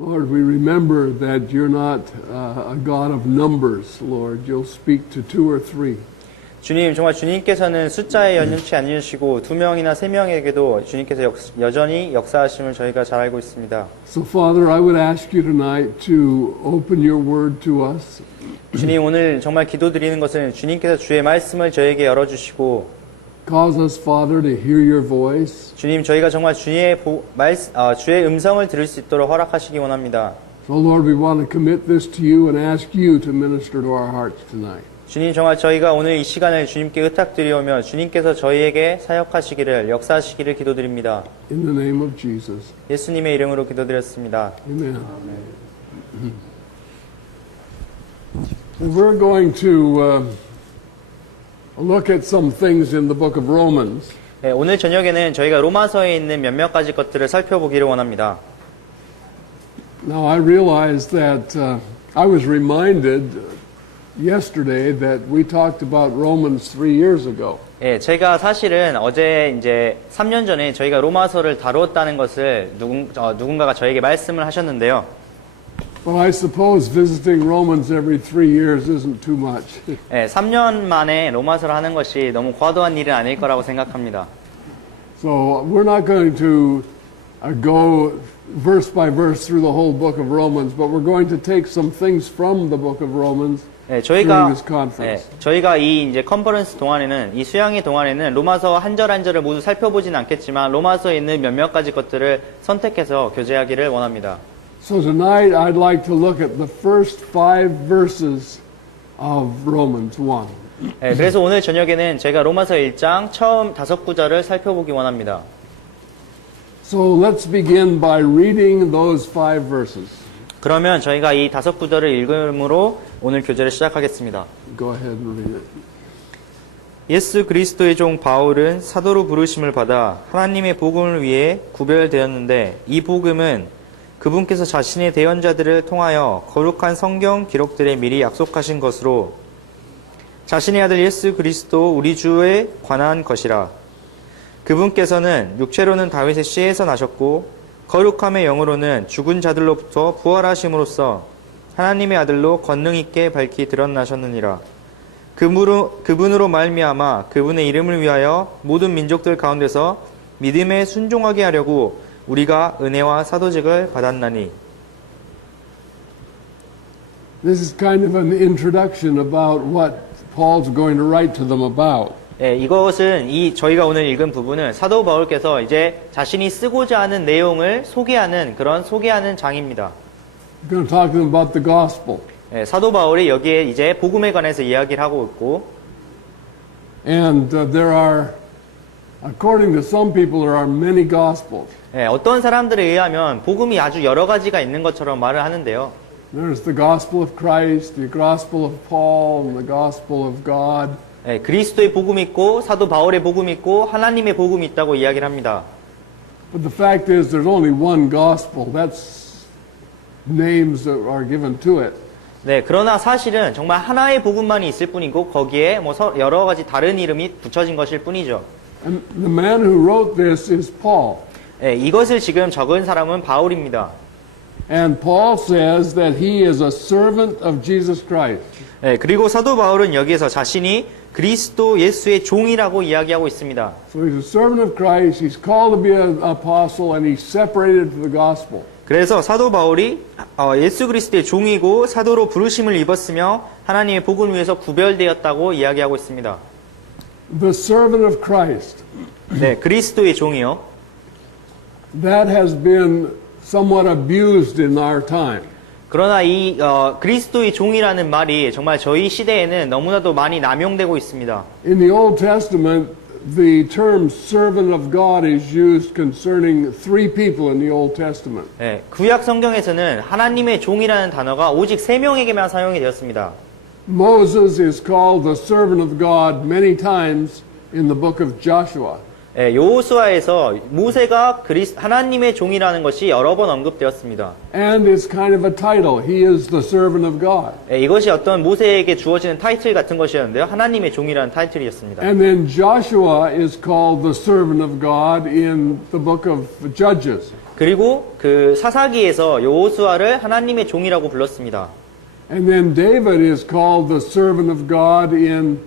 Lord, we remember that you're not a God of numbers, Lord. You'll speak to two or three. 주님, 정말 주님께서는 숫자에 연연치 않으시고 2명이나 3명에게도 주님께서 여전히 역사하심을 저희가 잘 알고 있습니다. So, Father, I would ask you tonight to open your word to us. 주님, 오늘 정말 기도드리는 것은 주님께서 주의 말씀을 저에게 열어주시고 Cause us, Father, to hear your voice. 주님, 저희가 정말 주의 음성을 들을 수 있도록 허락하시기 원합니다. So, Lord, we want to commit this to you and ask you to minister to our hearts tonight. 주님, 정말 저희가 오늘 이 시간을 주님께 의탁드리오며 주님께서 저희에게 사역하시기를, 역사하시기를 기도드립니다. In the name of Jesus. 예수님의 이름으로 기도드렸습니다. Amen. We're going to look at some things in the book of Romans. 네, 오늘 저녁에는 저희가 로마서에 있는 몇몇 가지 것들을 살펴보기를 원합니다. Now, I realize that I was reminded yesterday that we talked about Romans 3 years ago. 예, 제가 사실은 어제 이제 3년 전에 저희가 로마서를 다루었다는 것을 누군가가 저에게 말씀을 하셨는데요. But I suppose visiting Romans every 3 years isn't too much. 예, 3년 만에 로마서를 하는 것이 너무 과도한 일은 아닐 거라고 생각합니다. So we're not going to go verse by verse through the whole book of Romans, but we're going to take some things from the book of Romans. 네, 저희가 이 이제 컨퍼런스 동안에는 이 수양회 동안에는 로마서 한 절 한 절을 모두 살펴보진 않겠지만 로마서에 있는 몇몇 가지 것들을 선택해서 교제하기를 원합니다. So tonight I'd like to look at the first 5 verses of Romans 1. 네, 그래서 오늘 저녁에는 제가 로마서 1장 처음 5구절을 살펴보기 원합니다. So let's begin by reading those 5 verses. 그러면 저희가 이 5구절을 읽음으로 오늘 교제를 시작하겠습니다. Go ahead and read it. 예수 그리스도의 종 바울은 사도로 부르심을 받아 하나님의 복음을 위해 구별되었는데 이 복음은 그분께서 자신의 대언자들을 통하여 거룩한 성경 기록들에 미리 약속하신 것으로 자신의 아들 예수 그리스도 우리 주에 관한 것이라. 그분께서는 육체로는 다윗의 씨에서 나셨고 거룩함의 영으로는 죽은 자들로부터 부활하심으로써 하나님의 아들로 권능 있게 밝히 드러나셨느니라. 그분으로 말미암아 그분의 이름을 위하여 모든 민족들 가운데서 믿음에 순종하게 하려고 우리가 은혜와 사도직을 받았나니. This is kind of an introduction about what Paul's going to write to them about. 예, 이것은 저희가 오늘 읽은 부분은 사도 바울께서 이제 자신이 쓰고자 하는 내용을 소개하는 장입니다. We're going to talk to them about the gospel. 예, 사도 바울이 여기에 이제 복음에 관해서 이야기를 하고 있고, And there are, according to some people, there are many gospels. 예, 어떤 사람들에 의하면 복음이 아주 여러 가지가 있는 것처럼 말을 하는데요. There's the gospel of Christ, the gospel of Paul, and the gospel of God. 예, 그리스도의 복음이 있고 사도 바울의 복음이 있고 하나님의 복음이 있다고 이야기를 합니다. But the fact is there's only one gospel. That's names that are given to it. 네, 그러나 사실은 정말 하나의 복음만이 있을 뿐이고 거기에 뭐 여러 가지 다른 이름이 붙여진 것일 뿐이죠. And the man who wrote this is Paul. 네, 이것을 지금 적은 사람은 바울입니다. And Paul says that he is a servant of Jesus Christ. 네, 그리고 사도 바울은 여기에서 자신이 그리스도 예수의 종이라고 이야기하고 있습니다. So he's a servant of Christ, he's called to be an apostle, and he's separated to the gospel. 그래서 사도 바울이 예수 그리스도의 종이고 사도로 부르심을 입었으며 하나님의 복음을 위해서 구별되었다고 이야기하고 있습니다. The servant of Christ. 네, 그리스도의 종이요. That has been somewhat abused in our time. 그러나 이 그리스도의 종이라는 말이 정말 저희 시대에는 너무나도 많이 남용되고 있습니다. In the Old Testament, the term servant of God is used concerning 3 people in the Old Testament. 네, 구약 성경에서는 하나님의 종이라는 단어가 오직 3명에게만 사용이 되었습니다. Moses is called the servant of God many times in the book of Joshua. 예, 여호수아에서 모세가 하나님의 종이라는 것이 여러 번 언급되었습니다. And it's kind of a title. He is the servant of God. 예, 이것이 어떤 모세에게 주어지는 타이틀 같은 것이었는데요. 하나님의 종이라는 타이틀이었습니다. And then Joshua is called the servant of God in the book of Judges. 그리고 그 사사기에서 여호수아를 하나님의 종이라고 불렀습니다. And then David is called the servant of God in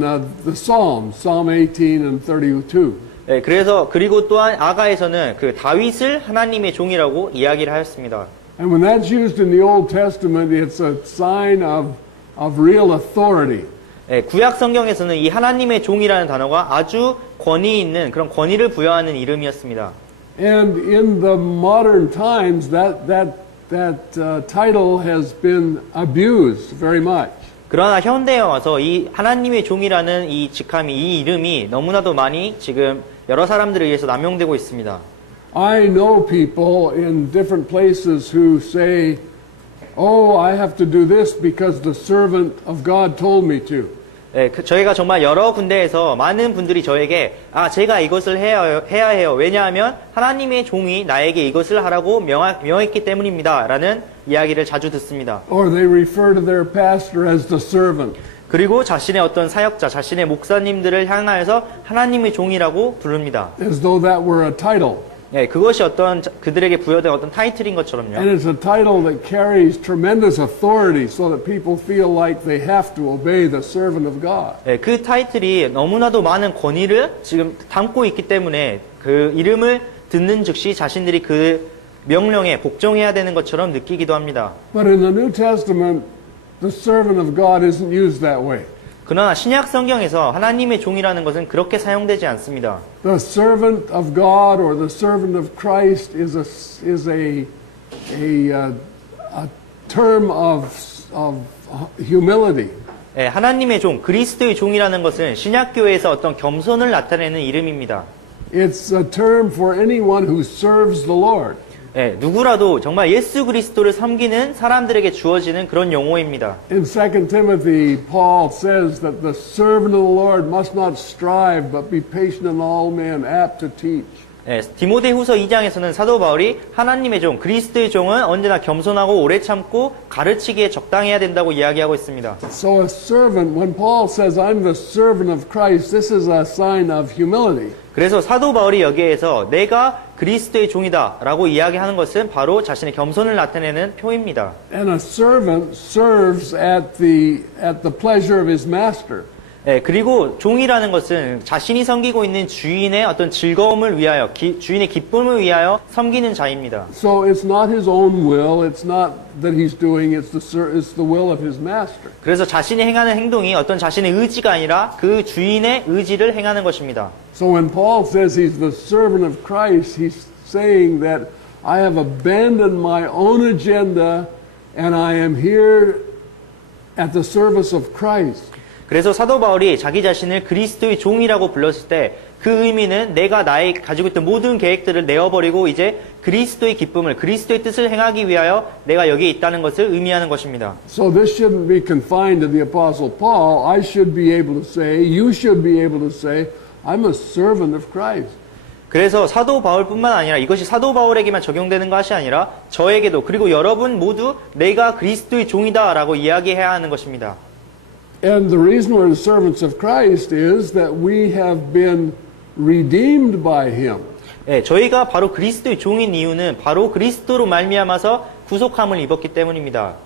the Psalms, Psalm 18 and 32. 예, 그리고 또한 아가에서는 그 다윗을 하나님의 종이라고 이야기를 하였습니다. And when that's used in the Old Testament, it's a sign of real authority. 예, 구약 성경에서는 이 하나님의 종이라는 단어가 아주 권위 있는 그런 권위를 부여하는 이름이었습니다. And in the modern times, that title has been abused very much. 그러나 현대에 와서 이 하나님의 종이라는 이 직함이, 이 이름이 너무나도 많이 지금 여러 사람들에 의해서 남용되고 있습니다. I know people in different places who say, "Oh, I have to do this because the servant of God told me to." 예, 저희가 정말 여러 군데에서 많은 분들이 저에게 제가 이것을 해야 해요. 왜냐하면 하나님의 종이 나에게 이것을 하라고 명했기 때문입니다. 라는 이야기를 자주 듣습니다. Or they refer to their pastor as the servant. 그리고 자신의 어떤 사역자, 자신의 목사님들을 향하여서 하나님의 종이라고 부릅니다. As though that were a title. 예, 그것이 어떤 그들에게 부여된 어떤 타이틀인 And 것처럼요. it's a title that carries tremendous authority so that people feel like they have to obey the servant of God. 예, 그 타이틀이 너무나도 많은 권위를 지금 담고 있기 때문에 그 이름을 듣는 즉시 자신들이 그 명령에 복종해야 되는 것처럼 느끼기도 합니다. But in the New Testament, the servant of God isn't used that way. 그러나 신약 성경에서 하나님의 종이라는 것은 그렇게 사용되지 않습니다. The servant of God or the servant of Christ is a term of humility. 예, 하나님의 종, 그리스도의 종이라는 것은 신약교회에서 어떤 겸손을 나타내는 이름입니다. It's a term for anyone who serves the Lord. 예, 누구라도 정말 예수 그리스도를 섬기는 사람들에게 주어지는 그런 용어입니다. In 2 Timothy, Paul says that the servant of the Lord must not strive, but be patient in all men, apt to teach. 예, 디모데후서 2장에서는 사도 바울이 하나님의 종, 그리스도의 종은 언제나 겸손하고 오래 참고 가르치기에 적당해야 된다고 이야기하고 있습니다. So a servant, when Paul says, I'm the servant of Christ, this is a sign of humility. 그래서 사도 바울이 여기에서 내가 그리스도의 종이다라고 이야기하는 것은 바로 자신의 겸손을 나타내는 표입니다. And a servant serves at the pleasure of his master. 예, 그리고 종이라는 것은 자신이 섬기고 있는 주인의 어떤 즐거움을 위하여, 주인의 기쁨을 위하여 섬기는 자입니다. So it's not his own will, it's not that he's doing, it's the will of his master. 그래서 자신이 행하는 행동이 어떤 자신의 의지가 아니라 그 주인의 의지를 행하는 것입니다. So when Paul says he's the servant of Christ, he's saying that I have abandoned my own agenda and I am here at the service of Christ. 그래서 사도 바울이 자기 자신을 그리스도의 종이라고 불렀을 때 그 의미는 내가 나의 가지고 있던 모든 계획들을 내어버리고 이제 그리스도의 기쁨을, 그리스도의 뜻을 행하기 위하여 내가 여기에 있다는 것을 의미하는 것입니다. So this shouldn't be confined to the Apostle Paul. I should be able to say, you should be able to say, I'm a servant of Christ. 그래서 사도 바울뿐만 아니라 이것이 사도 바울에게만 적용되는 것이 아니라 저에게도 그리고 여러분 모두 내가 그리스도의 종이다라고 이야기해야 하는 것입니다. And the reason we're the servants of Christ is that we have been redeemed by Him. 예, 저희가 바로 그리스도의 종인 이유는 바로 그리스도로 말미암아서 구속함을 입었기 때문입니다.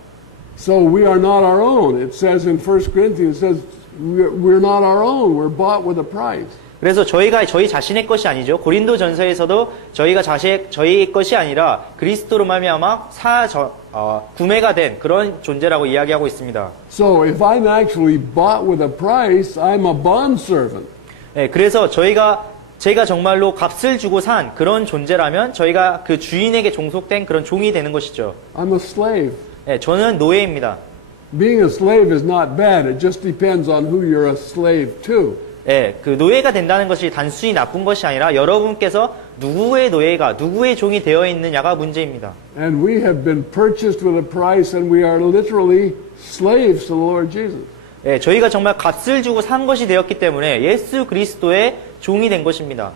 So we are not our own. It says in 1 Corinthians, it says we're not our own. We're bought with a price. 그래서 저희가 저희 자신의 것이 아니죠. 고린도 전서에서도 저희가 저희의 것이 아니라 그리스도로 말미암아 구매가 된 그런 존재라고 이야기하고 있습니다. So if I'm actually bought with a price, I'm a bondservant. 예, 그래서 제가 정말로 값을 주고 산 그런 존재라면 저희가 그 주인에게 종속된 그런 종이 되는 것이죠. I'm a slave. 예, 저는 노예입니다. Being a slave is not bad. It just depends on who you're a slave to. 예, 그 노예가 된다는 것이 단순히 나쁜 것이 아니라 여러분께서 누구의 노예가, 누구의 종이 되어 있느냐가 문제입니다. And we have been purchased with a price and we are literally slaves to the Lord Jesus. 예, 저희가 정말 값을 주고 산 것이 되었기 때문에 예수 그리스도의 종이 된 것입니다.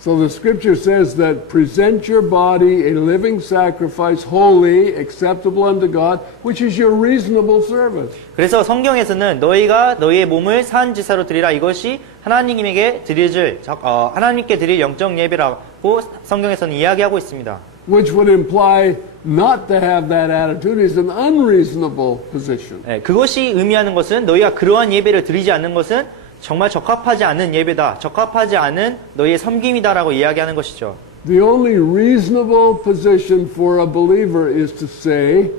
So the scripture says that present your body a living sacrifice, holy, acceptable unto God, which is your reasonable service. 그래서 성경에서는 너희가 너희의 몸을 산 제사로 드리라, 이것이 하나님께 드릴 영적 예배라고 성경에서는 이야기하고 있습니다. Which would imply not to have that attitude is an unreasonable position. 예, 그것이 의미하는 것은 너희가 그러한 예배를 드리지 않는 것은 정말 적합하지 않은 예배다, 적합하지 않은 너희의 섬김이다라고 이야기하는 것이죠. The only reasonable position for a believer is to say,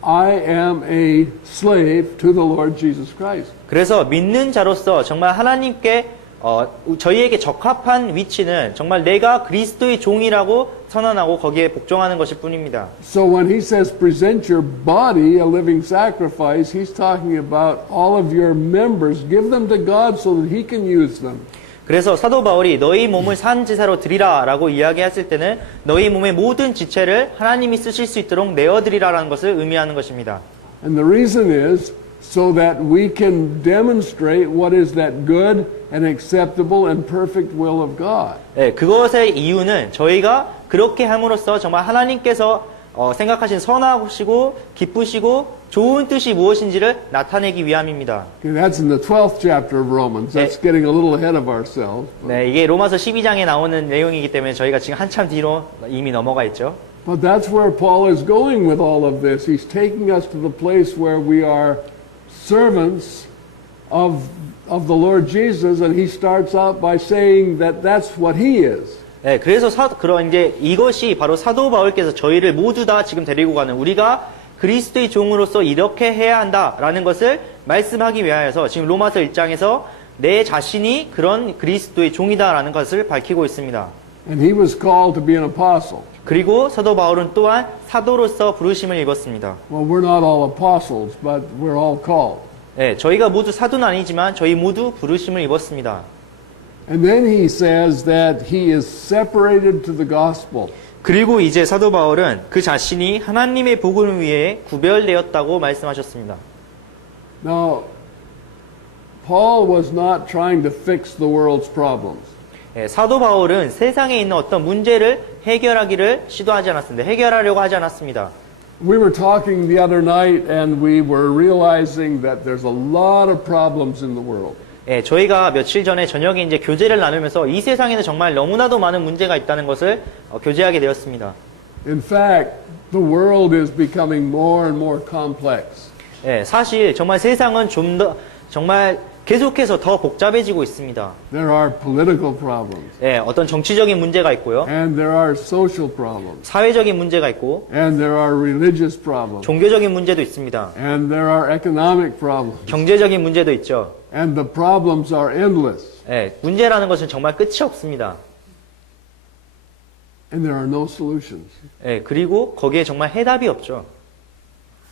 I am a slave to the Lord Jesus Christ. 그래서 믿는 자로서 정말 하나님께 저희에게 적합한 위치는 정말 내가 그리스도의 종이라고 선언하고 거기에 복종하는 것일 뿐입니다. So when he says present your body a living sacrifice, he's talking about all of your members. Give them to God so that he can use them. 그래서 사도 바울이 너희 몸을 산 제사로 드리라라고 이야기했을 때는 너희 몸의 모든 지체를 하나님이 쓰실 수 있도록 내어드리라라는 것을 의미하는 것입니다. And the reason is so that we can demonstrate what is that good and acceptable and perfect will of God. 네, 그것의 이유는 저희가 그렇게 함으로써 정말 하나님께서 생각하신 선하시고 기쁘시고 좋은 뜻이 무엇인지를 나타내기 위함입니다. Okay, that's in the 12th chapter of Romans. That's getting a little ahead of ourselves. 네, 이게 로마서 12장에 나오는 내용이기 때문에 저희가 지금 한참 뒤로 이미 넘어가 있죠. But that's where Paul is going with all of this. He's taking us to the place where we are servants of the Lord Jesus, and he starts out by saying that that's what he is. 네, 그래서 그런 이제 이것이 바로 사도 바울께서 저희를 모두 다 지금 데리고 가는 우리가 그리스도의 종으로서 이렇게 해야 한다라는 것을 말씀하기 위하여서 지금 로마서 1장에서 내 자신이 그런 그리스도의 종이다라는 것을 밝히고 있습니다. And he was called to be an apostle. 그리고 사도 바울은 또한 사도로서 부르심을 입었습니다. Well, we're not all apostles, but we're all called. 네, 저희가 모두 사도는 아니지만 저희 모두 부르심을 입었습니다. And then he says that he is separated to the gospel. 그리고 이제 사도 바울은 그 자신이 하나님의 복음을 위해 구별되었다고 말씀하셨습니다. Now, Paul was not trying to fix the world's problems. 네, 사도 바울은 세상에 있는 어떤 문제를 해결하기를 시도하지 않았습니다. 해결하려고 하지 않았습니다. We were talking the other night and we were realizing that there's a lot of problems in the world. 예, 저희가 며칠 전에 저녁에 이제 교제를 나누면서 이 세상에는 정말 너무나도 많은 문제가 있다는 것을 교제하게 되었습니다. In fact, the world is becoming more and more complex. 예, 사실 정말 세상은 좀 더 정말 계속해서 더 복잡해지고 있습니다. There are political problems. 예, 어떤 정치적인 문제가 있고요. And there are social problems. 사회적인 문제가 있고 And there are religious problems. 종교적인 문제도 있습니다. And there are economic problems. 경제적인 문제도 있죠. And the problems are endless. 예, 문제라는 것은 정말 끝이 없습니다. And there are no solutions. 예, 그리고 거기에 정말 해답이 없죠.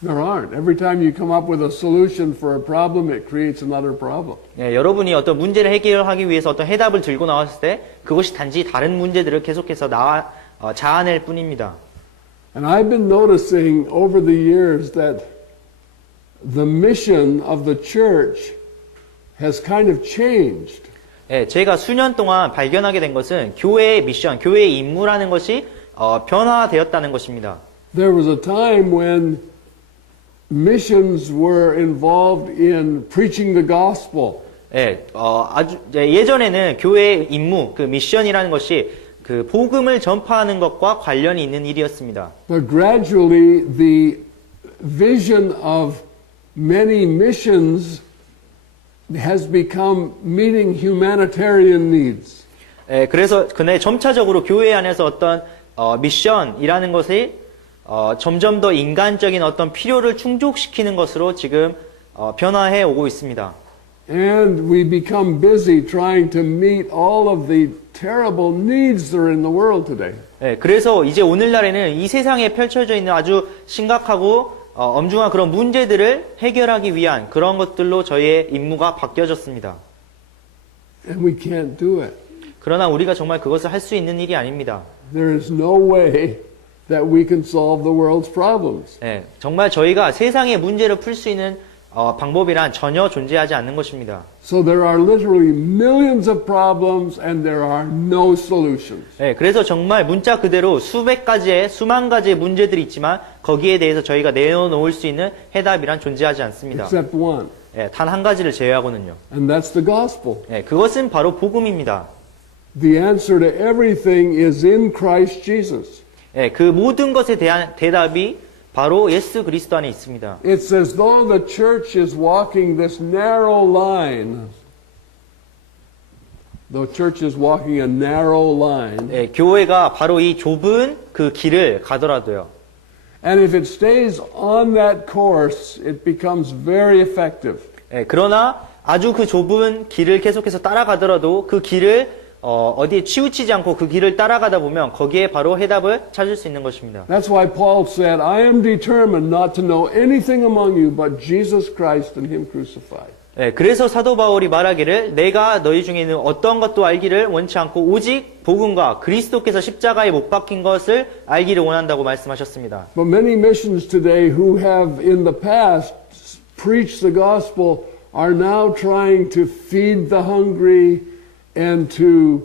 There aren't. Every time you come up with a solution for a problem, it creates another problem. 예, 여러분이 어떤 문제를 해결하기 위해서 어떤 해답을 들고 나왔을 때 그것이 단지 다른 문제들을 계속해서 자아낼 뿐입니다. And I've been noticing over the years that the mission of the church has kind of changed. 예, 제가 수년 동안 발견하게 된 것은 교회의 미션, 교회의 임무라는 것이 변화되었다는 것입니다. There was a time when missions were involved in preaching the gospel. 예, 예전에는 교회의 임무, 그 미션이라는 것이 그 복음을 전파하는 것과 관련이 있는 일이었습니다. But gradually the vision of many missions has become meeting humanitarian needs. 예, 그래서 근데 점차적으로 교회 안에서 어떤 미션이라는 것이 점점 더 인간적인 어떤 필요를 충족시키는 것으로 지금 변화해 오고 있습니다. And we become busy trying to meet all of the terrible needs that are in the world today. 예, 그래서 이제 오늘날에는 이 세상에 펼쳐져 있는 아주 심각하고 엄중한 그런 문제들을 해결하기 위한 그런 것들로 저희의 임무가 바뀌어졌습니다. And we can't do it. 그러나 우리가 정말 그것을 할 수 있는 일이 아닙니다. There is no way that we can solve the world's problems. 예, 정말 저희가 세상의 문제를 풀 수 있는 방법이란 전혀 존재하지 않는 것입니다. So there are literally millions of problems and there are no solutions. 예, 그래서 정말 문자 그대로 수백 가지의 수만 가지의 문제들이 있지만 거기에 대해서 저희가 내놓을 수 있는 해답이란 존재하지 않습니다. Except one. 예, 단 한 가지를 제외하고는요. And that's the gospel. 예, 그것은 바로 복음입니다. The answer to everything is in Christ Jesus. 예, 그 모든 것에 대한 대답이 바로 예수 그리스도 안에 있습니다. It's as though the church is walking this narrow line. The church is walking a narrow line. 예, 교회가 바로 이 좁은 그 길을 가더라도요. And if it stays on that course, it becomes very effective. 예, 그러나 아주 그 좁은 길을 계속해서 따라가더라도 그 길을 어디에 치우치지 않고 그 길을 따라가다 보면 거기에 바로 해답을 찾을 수 있는 것입니다. That's why Paul said, I am determined not to know anything among you but Jesus Christ and Him crucified. 예, 그래서 사도 바울이 말하기를 내가 너희 중에 있는 어떤 것도 알기를 원치 않고 오직 복음과 그리스도께서 십자가에 못 박힌 것을 알기를 원한다고 말씀하셨습니다. But many missions today who have in the past preached the gospel are now trying to feed the hungry and to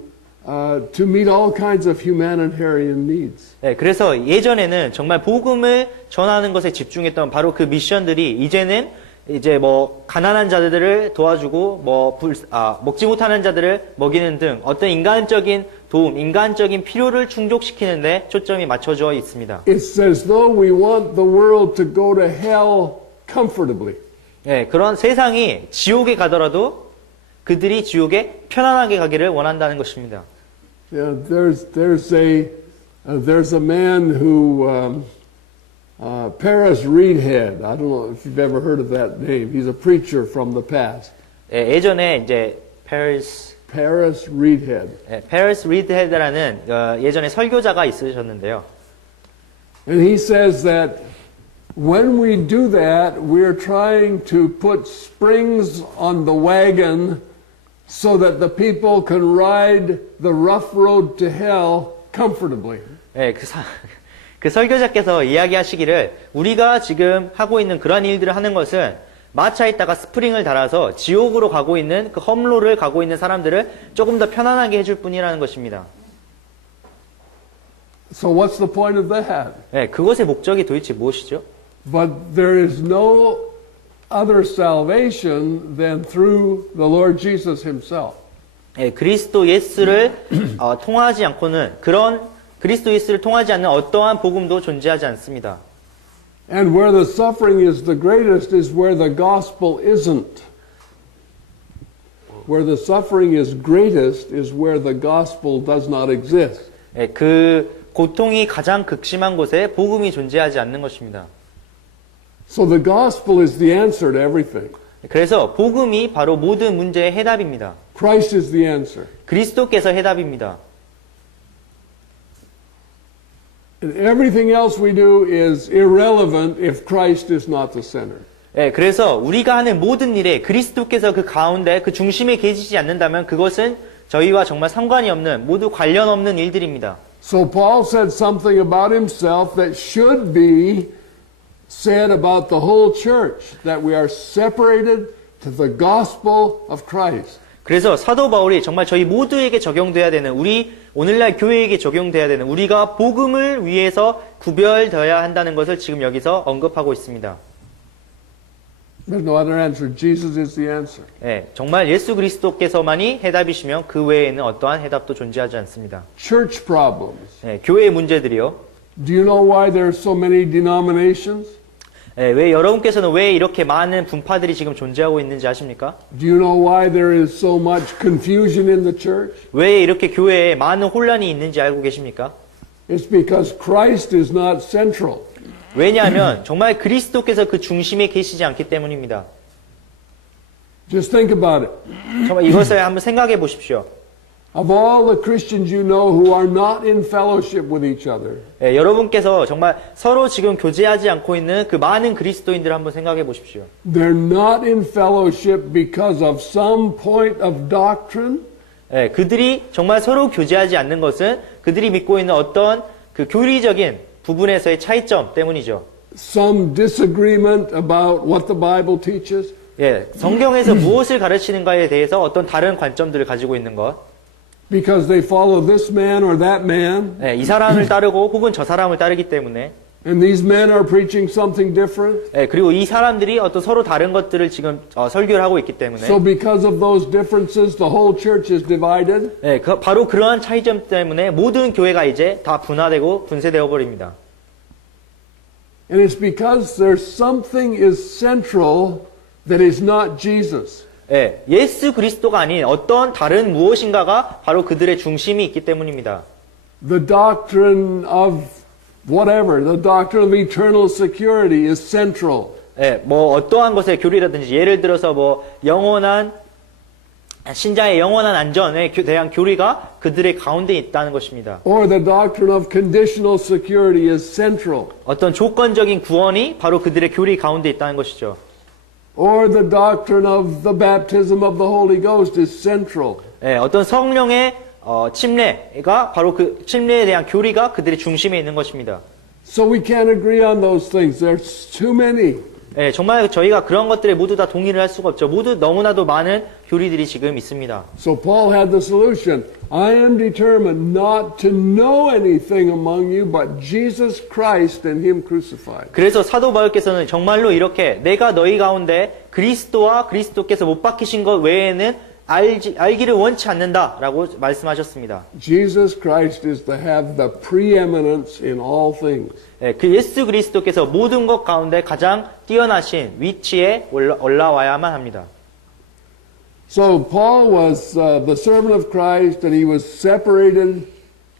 meet all kinds of humanitarian needs. 예, 그래서 예전에는 정말 복음을 전하는 것에 집중했던 바로 그 미션들이 이제는 이제 뭐 가난한 자들을 도와주고 먹지 못하는 자들을 먹이는 등 어떤 인간적인 도움, 인간적인 필요를 충족시키는데 초점이 맞춰져 있습니다. It's as though we want the world to go to hell comfortably. 예, 그런 세상이 지옥에 가더라도 그들이 지옥에 편안하게 가기를 원한다는 것입니다. Yeah, there's a man who Paris Reedhead. I don't know if you've ever heard of that name. He's a preacher from the past. 예, 예전에 이제 Paris Reedhead. 리드헤드라는 예전에 설교자가 있으셨는데요. And he says that when we do that, we're trying to put springs on the wagon so that the people can ride the rough road to hell comfortably. 예, 그 설교자께서 이야기하시기를 우리가 지금 하고 있는 그러한 일들을 하는 것은 마차에다가 스프링을 달아서 지옥으로 가고 있는 그 험로를 가고 있는 사람들을 조금 더 편안하게 해줄 뿐이라는 것입니다. So what's the point of that? 예, 그것의 목적이 도대체 무엇이죠? But there is no other salvation than through the Lord Jesus Himself. 예, 그리스도 예수를 통하지 않고는 그리스도 예수를 통하지 않는 어떠한 복음도 존재하지 않습니다. And where the suffering is the greatest is where the gospel isn't. Where the suffering is greatest is where the gospel does not exist. 예, 그 고통이 가장 극심한 곳에 복음이 존재하지 않는 것입니다. So the gospel is the answer to everything. 그래서 복음이 바로 모든 문제의 해답입니다. Christ is the answer. 그리스도께서 해답입니다. And everything else we do is irrelevant if Christ is not the center. 예, 그래서 우리가 하는 모든 일에 그리스도께서 그 가운데 그 중심에 계시지 않는다면 그것은 저희와 정말 상관이 없는 모두 관련 없는 일들입니다. So Paul said something about himself that should be said about the whole church, that we are separated to the gospel of Christ. 그래서 사도 바울이 정말 저희 모두에게 적용돼야 되는 우리 오늘날 교회에게 적용돼야 되는 우리가 복음을 위해서 구별되어야 한다는 것을 지금 여기서 언급하고 있습니다. There's no other answer. Jesus is the answer. 예, 정말 예수 그리스도께서만이 해답이시면 그 외에는 어떠한 해답도 존재하지 않습니다. Church problems. 예, 교회의 문제들이요. Do you know why there are so many denominations? 예, 왜 여러분께서는 왜 이렇게 많은 분파들이 지금 존재하고 있는지 아십니까? Do you know why there is so much confusion in the church? 왜 이렇게 교회에 많은 혼란이 있는지 알고 계십니까? It's because Christ is not central. 왜냐하면 정말 그리스도께서 그 중심에 계시지 않기 때문입니다. Just think about it. 정말 이것을 한번 생각해 보십시오. Of all the Christians you know who are not in fellowship with each other, 예, 여러분께서 정말 서로 지금 교제하지 않고 있는 그 많은 그리스도인들을 한번 생각해 보십시오. they're not in fellowship because of some point of doctrine, 예, 그들이 정말 서로 교제하지 않는 것은 그들이 믿고 있는 어떤 그 교리적인 부분에서의 차이점 때문이죠. some disagreement about what the Bible teaches. 예, 성경에서 무엇을 가르치는가에 대해서 어떤 다른 관점들을 가지고 있는 것. Because they follow this man or that man, 예, 이 사람을 따르고 혹은 저 사람을 따르기 때문에. and these men are preaching something different. 예, 그리고 이 사람들이 어떤 서로 다른 것들을 지금 설교를 하고 있기 때문에. So because of those differences, the whole church is divided. 예, 바로 그러한 차이점 때문에 모든 교회가 이제 다 분화되고 분쇄되어 버립니다. And it's because there's something is central that is not Jesus. 예, 예수 그리스도가 아닌 어떤 다른 무엇인가가 바로 그들의 중심이 있기 때문입니다. The doctrine of whatever, the doctrine of eternal security is central. 예, 뭐 어떠한 것의 교리라든지 예를 들어서 뭐 영원한 신자의 영원한 안전에 대한 교리가 그들의 가운데 있다는 것입니다. Or the doctrine of conditional security is central. 어떤 조건적인 구원이 바로 그들의 교리 가운데 있다는 것이죠. Or the doctrine of the baptism of the Holy Ghost is central. 예, 어떤 성령의 침례가 바로 그 침례에 대한 교리가 그들의 중심에 있는 것입니다. So we can't agree on those things. There's too many. 예, 정말 저희가 그런 것들에 모두 다 동의를 할 수가 없죠. 모두 너무나도 많은 교리들이 지금 있습니다. So Paul had the solution. I am determined not to know anything among you but Jesus Christ and Him crucified. 그래서 사도 바울께서는 정말로 이렇게 내가 너희 가운데 그리스도와 그리스도께서 못 박히신 것 외에는 알기를 원치 않는다라고 말씀하셨습니다. Jesus Christ is to have the preeminence in all things. 예, 그 예수 그리스도께서 모든 것 가운데 가장 뛰어나신 위치에 올라와야만 합니다. So Paul was the servant of Christ and he was separated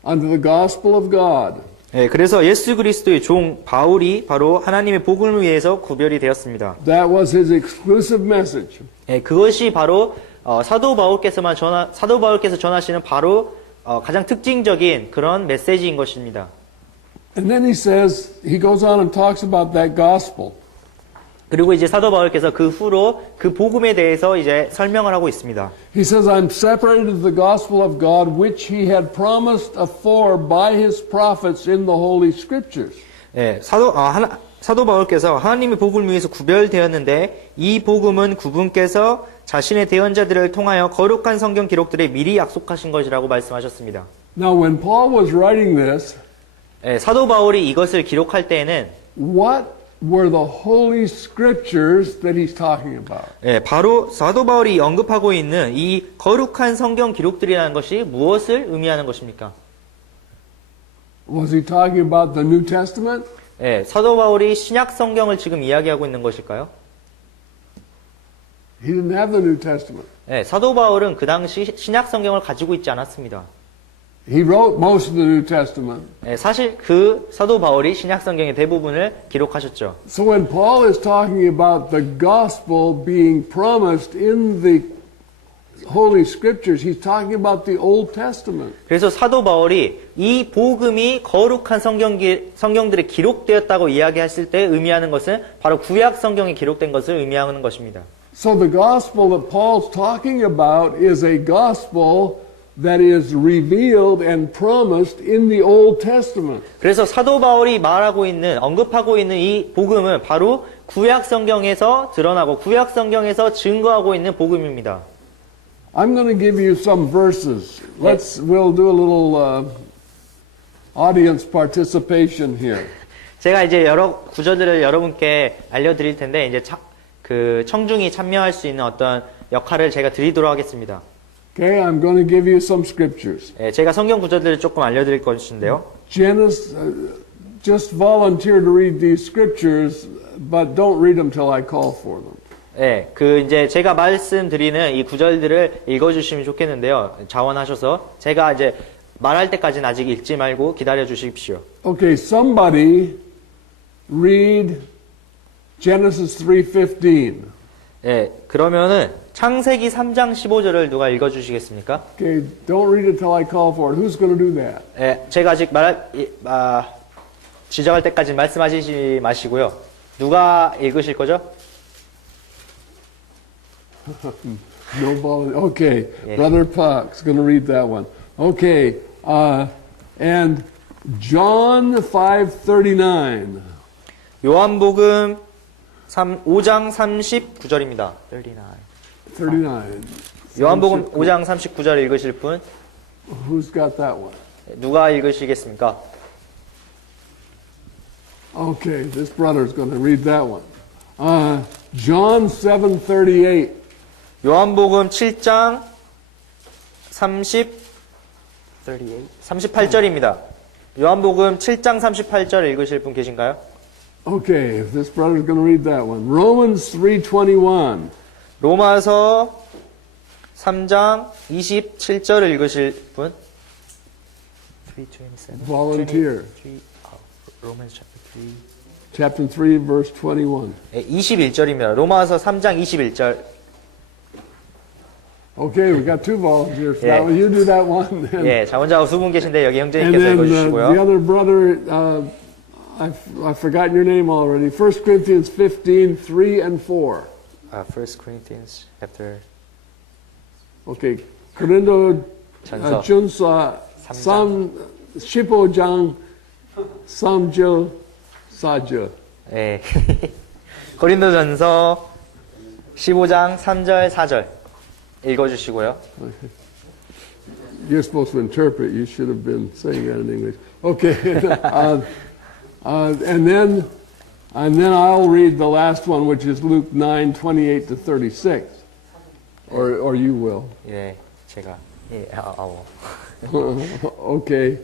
unto the gospel of God. 예, 그래서 예수 그리스도의 종 바울이 바로 하나님의 복음을 위해서 구별이 되었습니다. That was his exclusive message. 예, 그것이 바로 사도 바울께서 전하시는 바로 가장 특징적인 그런 메시지인 것입니다. And then he goes on and talks about that gospel. 그리고 이제 사도 바울께서 그 후로 그 복음에 대해서 이제 설명을 하고 있습니다. He says, I'm separated to the gospel of God, which he had promised afore by his prophets in the Holy Scriptures. 예, 사도 바울께서 하나님의 복음을 위해서 구별되었는데 이 복음은 그분께서 자신의 대언자들을 통하여 거룩한 성경 기록들에 미리 약속하신 것이라고 말씀하셨습니다. Now, when Paul was writing this, 예, 사도 바울이 이것을 기록할 때에는 what were the Holy Scriptures that he's talking about? 예, 바로 사도 바울이 언급하고 있는 이 거룩한 성경 기록들이라는 것이 무엇을 의미하는 것입니까? Was he talking about the New Testament? 예, 사도 바울이 신약 성경을 지금 이야기하고 있는 것일까요? He didn't have the New Testament. 예, 사도 바울은 그 당시 신약 성경을 가지고 있지 않았습니다. He wrote most of the New Testament. 예, 사실 그 사도 바울이 신약 성경의 대부분을 기록하셨죠. So when Paul is talking about the gospel being promised in the Holy Scriptures, he's talking about the Old Testament. 그래서 사도 바울이 이 복음이 거룩한 성경들에 기록되었다고 이야기했을 때 의미하는 것은 바로 구약 성경에 기록된 것을 의미하는 것입니다. So the gospel that Paul's talking about is a gospel that is revealed and promised in the Old Testament. 그래서 사도 바울이 언급하고 있는 이 복음은 바로 구약 성경에서 드러나고 구약 성경에서 증거하고 있는 복음입니다. I'm going to give you some verses. We'll do a little audience participation here. 제가 이제 여러 구절들을 여러분께 알려드릴 텐데 이제 그 청중이 참여할 수 있는 어떤 역할을 제가 드리도록 하겠습니다. Okay, I'm going to give you some scriptures. 예, 제가 성경 구절들을 조금 알려드릴 것인데요. Genesis, just volunteer to read these scriptures, but don't read them till I call for them. 예, 그 이제 제가 말씀드리는 이 구절들을 읽어주시면 좋겠는데요. 자원하셔서 제가 이제 말할 때까지는 아직 읽지 말고 기다려 주십시오. Okay, somebody read Genesis 3:15. 예, 그러면은 창세기 3장 15절을 누가 읽어주시겠습니까? Okay, don't read it till I call for it. Who's going to do that? 예, 제가 아직 지적할 때까지 말씀하시지 마시고요. 누가 읽으실 거죠? No ball. Okay, Yeah. Brother Puck's going to read that one. Okay, and John 5:39. 요한복음 5장 39절입니다. 39. 요한복음 5장 39절 읽으실 분 Who's got that one? 누가 읽으시겠습니까? Okay, this brother's going to read that one. John 7:38. 요한복음 7장 38절입니다. 요한복음 7장 38절 읽으실 분 계신가요? Okay, if this brother's going to read that one. Romans 3:21. 로마서 3장 27절을 읽으실 분? 3:27. Volunteer. Romans Chapter 3, verse 21. 21절입니다. 로마서 3장 21절. Okay, we got two volunteers. Yeah. Now you do that one. Then. 예, 자 혼자 두 분 계신데 여기 And 형제님께서 then the 읽어주시고요. other brother, I've forgotten your name already. 1 Corinthians 15, 3 and 4. 1 Corinthians chapter Okay, Korinto 전서 준사 15장 3절 4절. 예. 고린도전서 15장 3절 4절 읽어주시고요. You're supposed to interpret. You should have been saying that in English. Okay, and then I'll read the last one, which is Luke 9:28 to 36, or you will. 예, 제가 Okay.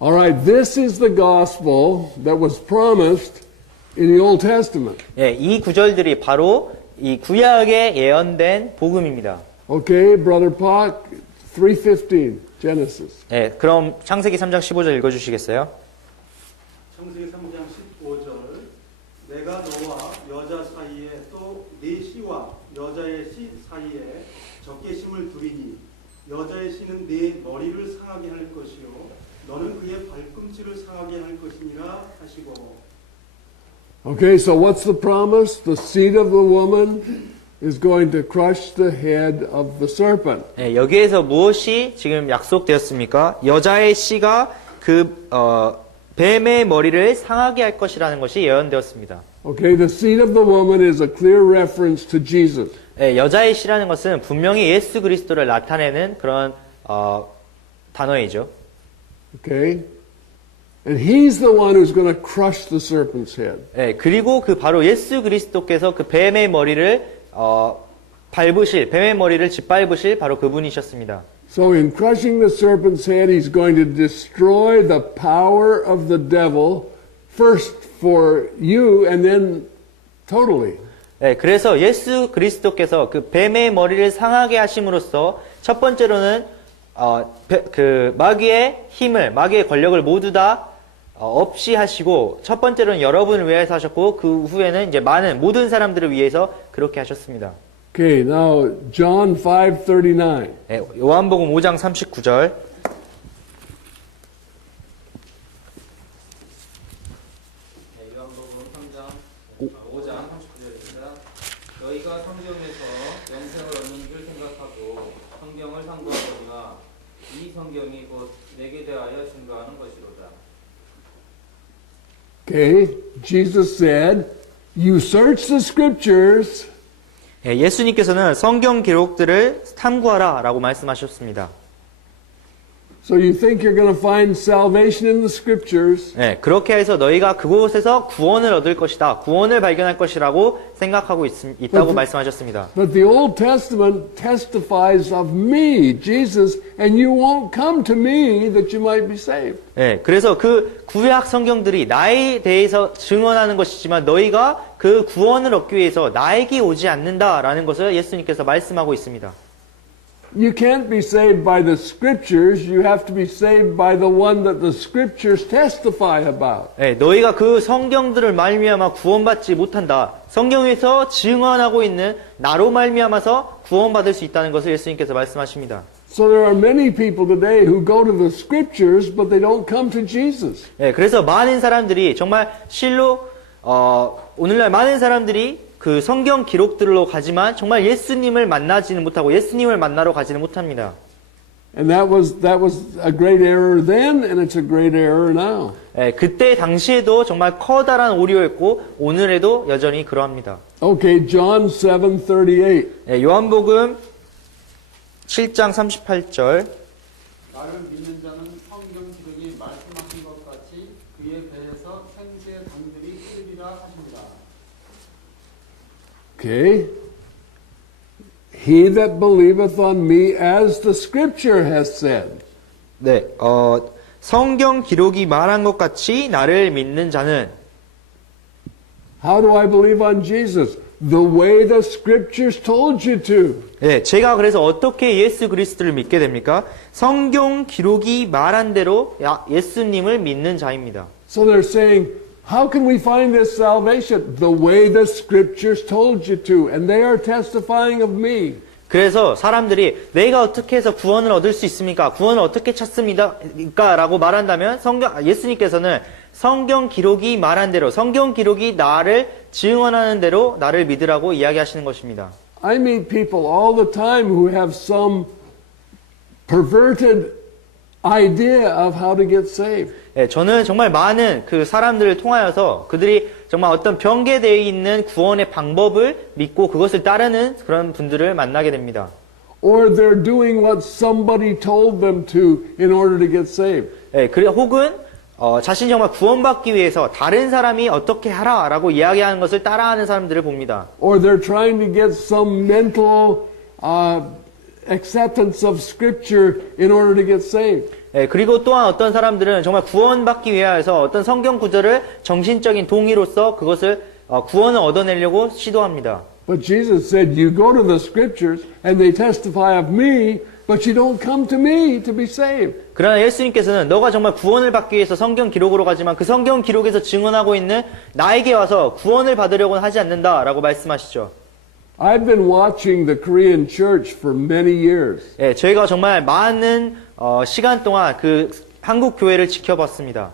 All right. This is the gospel that was promised in the Old Testament. 예, 이 구절들이 바로 이 구약에 예언된 복음입니다. Okay, Brother Park, 3:15, Genesis. 예, 그럼 창세기 3장 15절 읽어주시겠어요? 창세기 3장 15절 내가 너와 여자 사이에 또 네 씨와 여자의 씨 사이에 적개심을 두리니 여자의 씨는 네 머리를 상하게 할 것이요 너는 그의 발꿈치를 상하게 할 것이니라 하시고. Okay, so what's the promise? The seed of the woman is going to crush the head of the serpent. 예, 여기에서 무엇이 지금 약속되었습니까? 여자의 씨가 뱀의 머리를 상하게 할 것이라는 것이 예언되었습니다. Okay, the seed of the woman is a clear reference to Jesus. 예, 여자의 씨라는 것은 분명히 예수 그리스도를 나타내는 그런 단어이죠. Okay? And he's the one who's going to crush the serpent's head. 예, 그리고 그 바로 예수 그리스도께서 그 뱀의 머리를 뱀의 머리를 짓밟으실 바로 그분이셨습니다. So in crushing the serpent's head, he's going to destroy the power of the devil first for you and then totally. 예, 그래서 예수 그리스도께서 그 뱀의 머리를 상하게 하심으로써 첫 번째로는 그 마귀의 힘을, 마귀의 권력을 모두 다 없이 하시고 첫 번째로는 여러분을 위해서 하셨고 그 후에는 이제 모든 사람들을 위해서 그렇게 하셨습니다. Okay, now John 5:39. 예, 요한복음 5장 39절. 요한복음 5장 39절입니다. 너희가 성경에서 영생을 얻는 줄 생각하고 성경을 상고하거니와 이 성경이 곧 내게 대하여 증거하는 것이로다. Okay, Jesus said, you search the scriptures 예, 예수님께서는 성경 기록들을 탐구하라 라고 말씀하셨습니다. so you think you're going to find salvation in the scriptures. 예, 그렇게 해서 너희가 그곳에서 구원을 얻을 것이다. 구원을 발견할 것이라고 생각하고 있다고 말씀하셨습니다. But the Old Testament testifies of me, Jesus, and you won't come to me that you might be saved. 예, 그래서 그 구약 성경들이 나에 대해서 증언하는 것이지만 너희가 그 구원을 얻기 위해서 나에게 오지 않는다라는 것을 예수님께서 말씀하고 있습니다. You can't be saved by the scriptures. You have to be saved by the one that the scriptures testify about. 예, 너희가 그 성경들을 말미암아 구원받지 못한다. 성경에서 증언하고 있는 나로 말미암아서 구원받을 수 있다는 것을 예수님께서 말씀하십니다. So there are many people today who go to the scriptures, but they don't come to Jesus. 예, 그래서 많은 사람들이 정말 실로 오늘날 많은 사람들이 그 성경 기록들로 가지만 정말 예수님을 만나지는 못하고 예수님을 만나러 가지는 못합니다. And that was a great error then, and it's a great error now. 예, 그때 당시에도 정말 커다란 오류였고 오늘에도 여전히 그러합니다. Okay, John 7:38. 예, 요한복음 7장 38절. 나를 믿는 자는 성경 기록이 말씀하신 것 같이 그의 배에서 생수의 강들이 흐르리라 하십니다. Okay. He that believeth on me, as the scripture has said. 네, 성경 기록이 말한 것 같이 나를 믿는 자는 How do I believe on Jesus? The way the scriptures told you to. 예, 제가 그래서 어떻게 예수 그리스도를 믿게 됩니까? 성경 기록이 말한 대로 예수님을 믿는 자입니다. So they're saying, how can we find this salvation? The way the scriptures told you to. And they are testifying of me. 그래서 사람들이 내가 어떻게 해서 구원을 얻을 수 있습니까? 구원을 어떻게 찾습니까? 라고 말한다면 예수님께서는 성경 기록이 말한 대로, 성경 기록이 나를 증언하는 대로 나를 믿으라고 이야기하시는 것입니다. I meet people all the time who have some perverted idea of how to get saved. 예, 저는 정말 많은 그 사람들을 통하여서 그들이 정말 어떤 변개되어 있는 구원의 방법을 믿고 그것을 따르는 그런 분들을 만나게 됩니다. Or they're doing what somebody told them to in order to get saved. 예, 혹은 자신이 정말 구원받기 위해서 다른 사람이 어떻게 하라라고 이야기하는 것을 따라하는 사람들을 봅니다. Or they're trying to get some mental acceptance of scripture in order to get saved. 예, 그리고 또한 어떤 사람들은 정말 구원받기 위하여서 어떤 성경 구절을 정신적인 동의로서 그것을 구원을 얻어내려고 시도합니다. But Jesus said, you go to the scriptures and they testify of me, but you don't come to me to be saved. 그러나 예수님께서는 너가 정말 구원을 받기 위해서 성경 기록으로 가지만 그 성경 기록에서 증언하고 있는 나에게 와서 구원을 받으려고는 하지 않는다라고 말씀하시죠. I've been watching the Korean church for many years. 예, 저희가 정말 많은 시간 동안 그 한국 교회를 지켜봤습니다.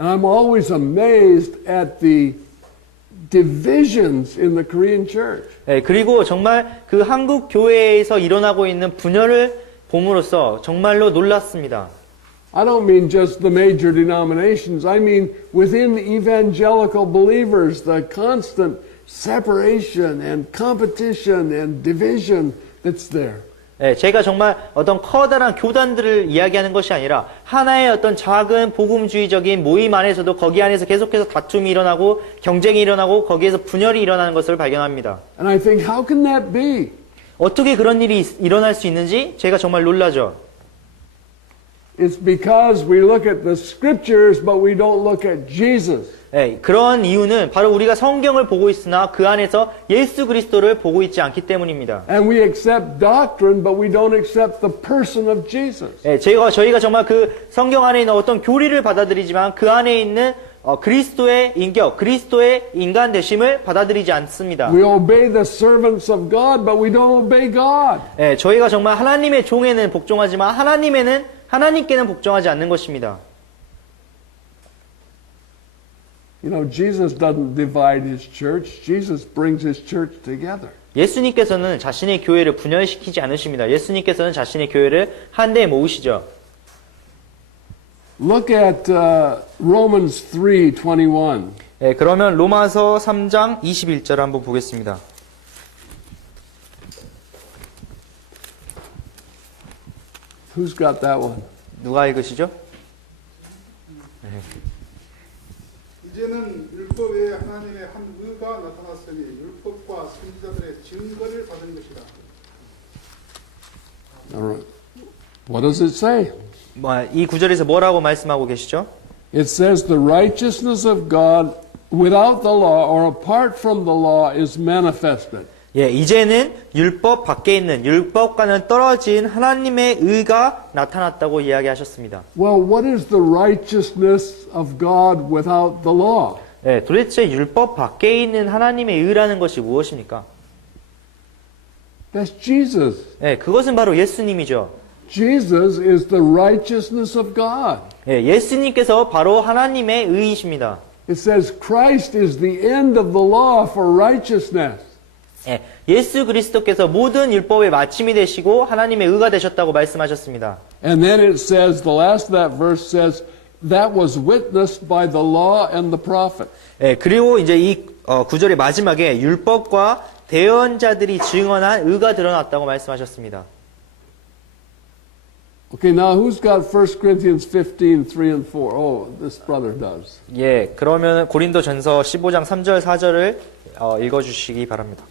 And I'm always amazed at the divisions in the Korean church. 예, 그리고 정말 그 한국 교회에서 일어나고 있는 분열을 봄으로써 정말로 놀랐습니다. I don't mean just the major denominations. I mean within evangelical believers, the constant separation and competition and division that's there. 예, 제가 정말 어떤 커다란 교단들을 이야기하는 것이 아니라 하나의 어떤 작은 복음주의적인 모임 안에서도 거기 안에서 계속해서 다툼이 일어나고 경쟁이 일어나고 거기에서 분열이 일어나는 것을 발견합니다. And I think, how can that be? 어떻게 그런 일이 일어날 수 있는지 제가 정말 놀라죠. It's because we look at the scriptures, but we don't look at Jesus. 예, 그런 이유는 바로 우리가 성경을 보고 있으나 그 안에서 예수 그리스도를 보고 있지 않기 때문입니다. And we accept doctrine, but we don't accept the person of Jesus. 예, 저희가 정말 그 성경 안에 있는 어떤 교리를 받아들이지만 그 안에 있는 그리스도의 인격, 그리스도의 인간 되심을 받아들이지 않습니다. We obey the servants of God, but we don't obey God. 예, 저희가 정말 하나님의 종에는 복종하지만 하나님께는 복종하지 않는 것입니다. You know, Jesus doesn't divide his church. Jesus brings his church together. 예수님께서는 자신의 교회를 분열시키지 않으십니다. 예수님께서는 자신의 교회를 한데 모으시죠. Look at Romans 3:21. 예, 그러면 로마서 3장 21절 한번 보겠습니다. Who's got that one? 누가 읽으시죠? 이제는 율법 외에 하나님의 한 의가 나타났으니 율법과 선지자들의 증거를 받은 것이다. All right. What does it say? 이 구절에서 뭐라고 말씀하고 계시죠? It says the righteousness of God without the law or apart from the law is manifested. 예, 이제는 율법 밖에 있는 율법과는 떨어진 하나님의 의가 나타났다고 이야기하셨습니다. Well, what is the righteousness of God without the law? 예, 도대체 율법 밖에 있는 하나님의 의라는 것이 무엇입니까? That's Jesus. 예, 그것은 바로 예수님이죠. Jesus is the righteousness of God. 예, 예수님께서 바로 하나님의 의이십니다. It says Christ is the end of the law for righteousness. 예, 예수 그리스도께서 모든 율법의 마침이 되시고 하나님의 의가 되셨다고 말씀하셨습니다. And then it says, the last of that verse says, that was witnessed by the law and the prophet. 예, 그리고 이제 이 구절의 마지막에 율법과 대언자들이 증언한 의가 드러났다고 말씀하셨습니다. Okay, now who's got 1 Corinthians 15, 3 and 4? Oh, this brother does. 예, 그러면 고린도전서 15장 3절 4절을 읽어주시기 바랍니다.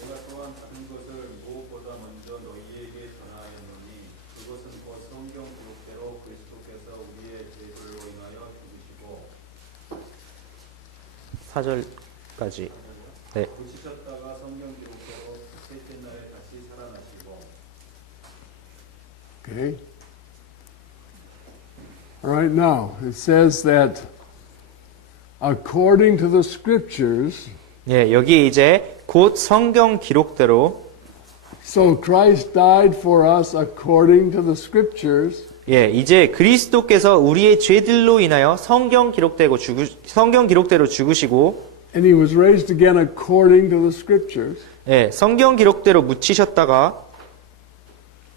내가 또한 다른 것을 무엇보다 먼저 너희에게 전하였노니 그것은 곧 성경 기록대로 그리스도께서 우리의 죄들로 인하여 죽으시고 4절까지. 네. 고치셨다가 성경 기록대로 셋째 날에 다시 살아나시고. Okay. All right, now, it says that according to the scriptures, 예, 여기 이제 곧 성경 기록대로 so Christ died for us according to the scriptures, 예, 이제 그리스도께서 우리의 죄들로 인하여 성경 기록대로 죽으시고 and he was raised again according to the scriptures. 예, 성경 기록대로 묻히셨다가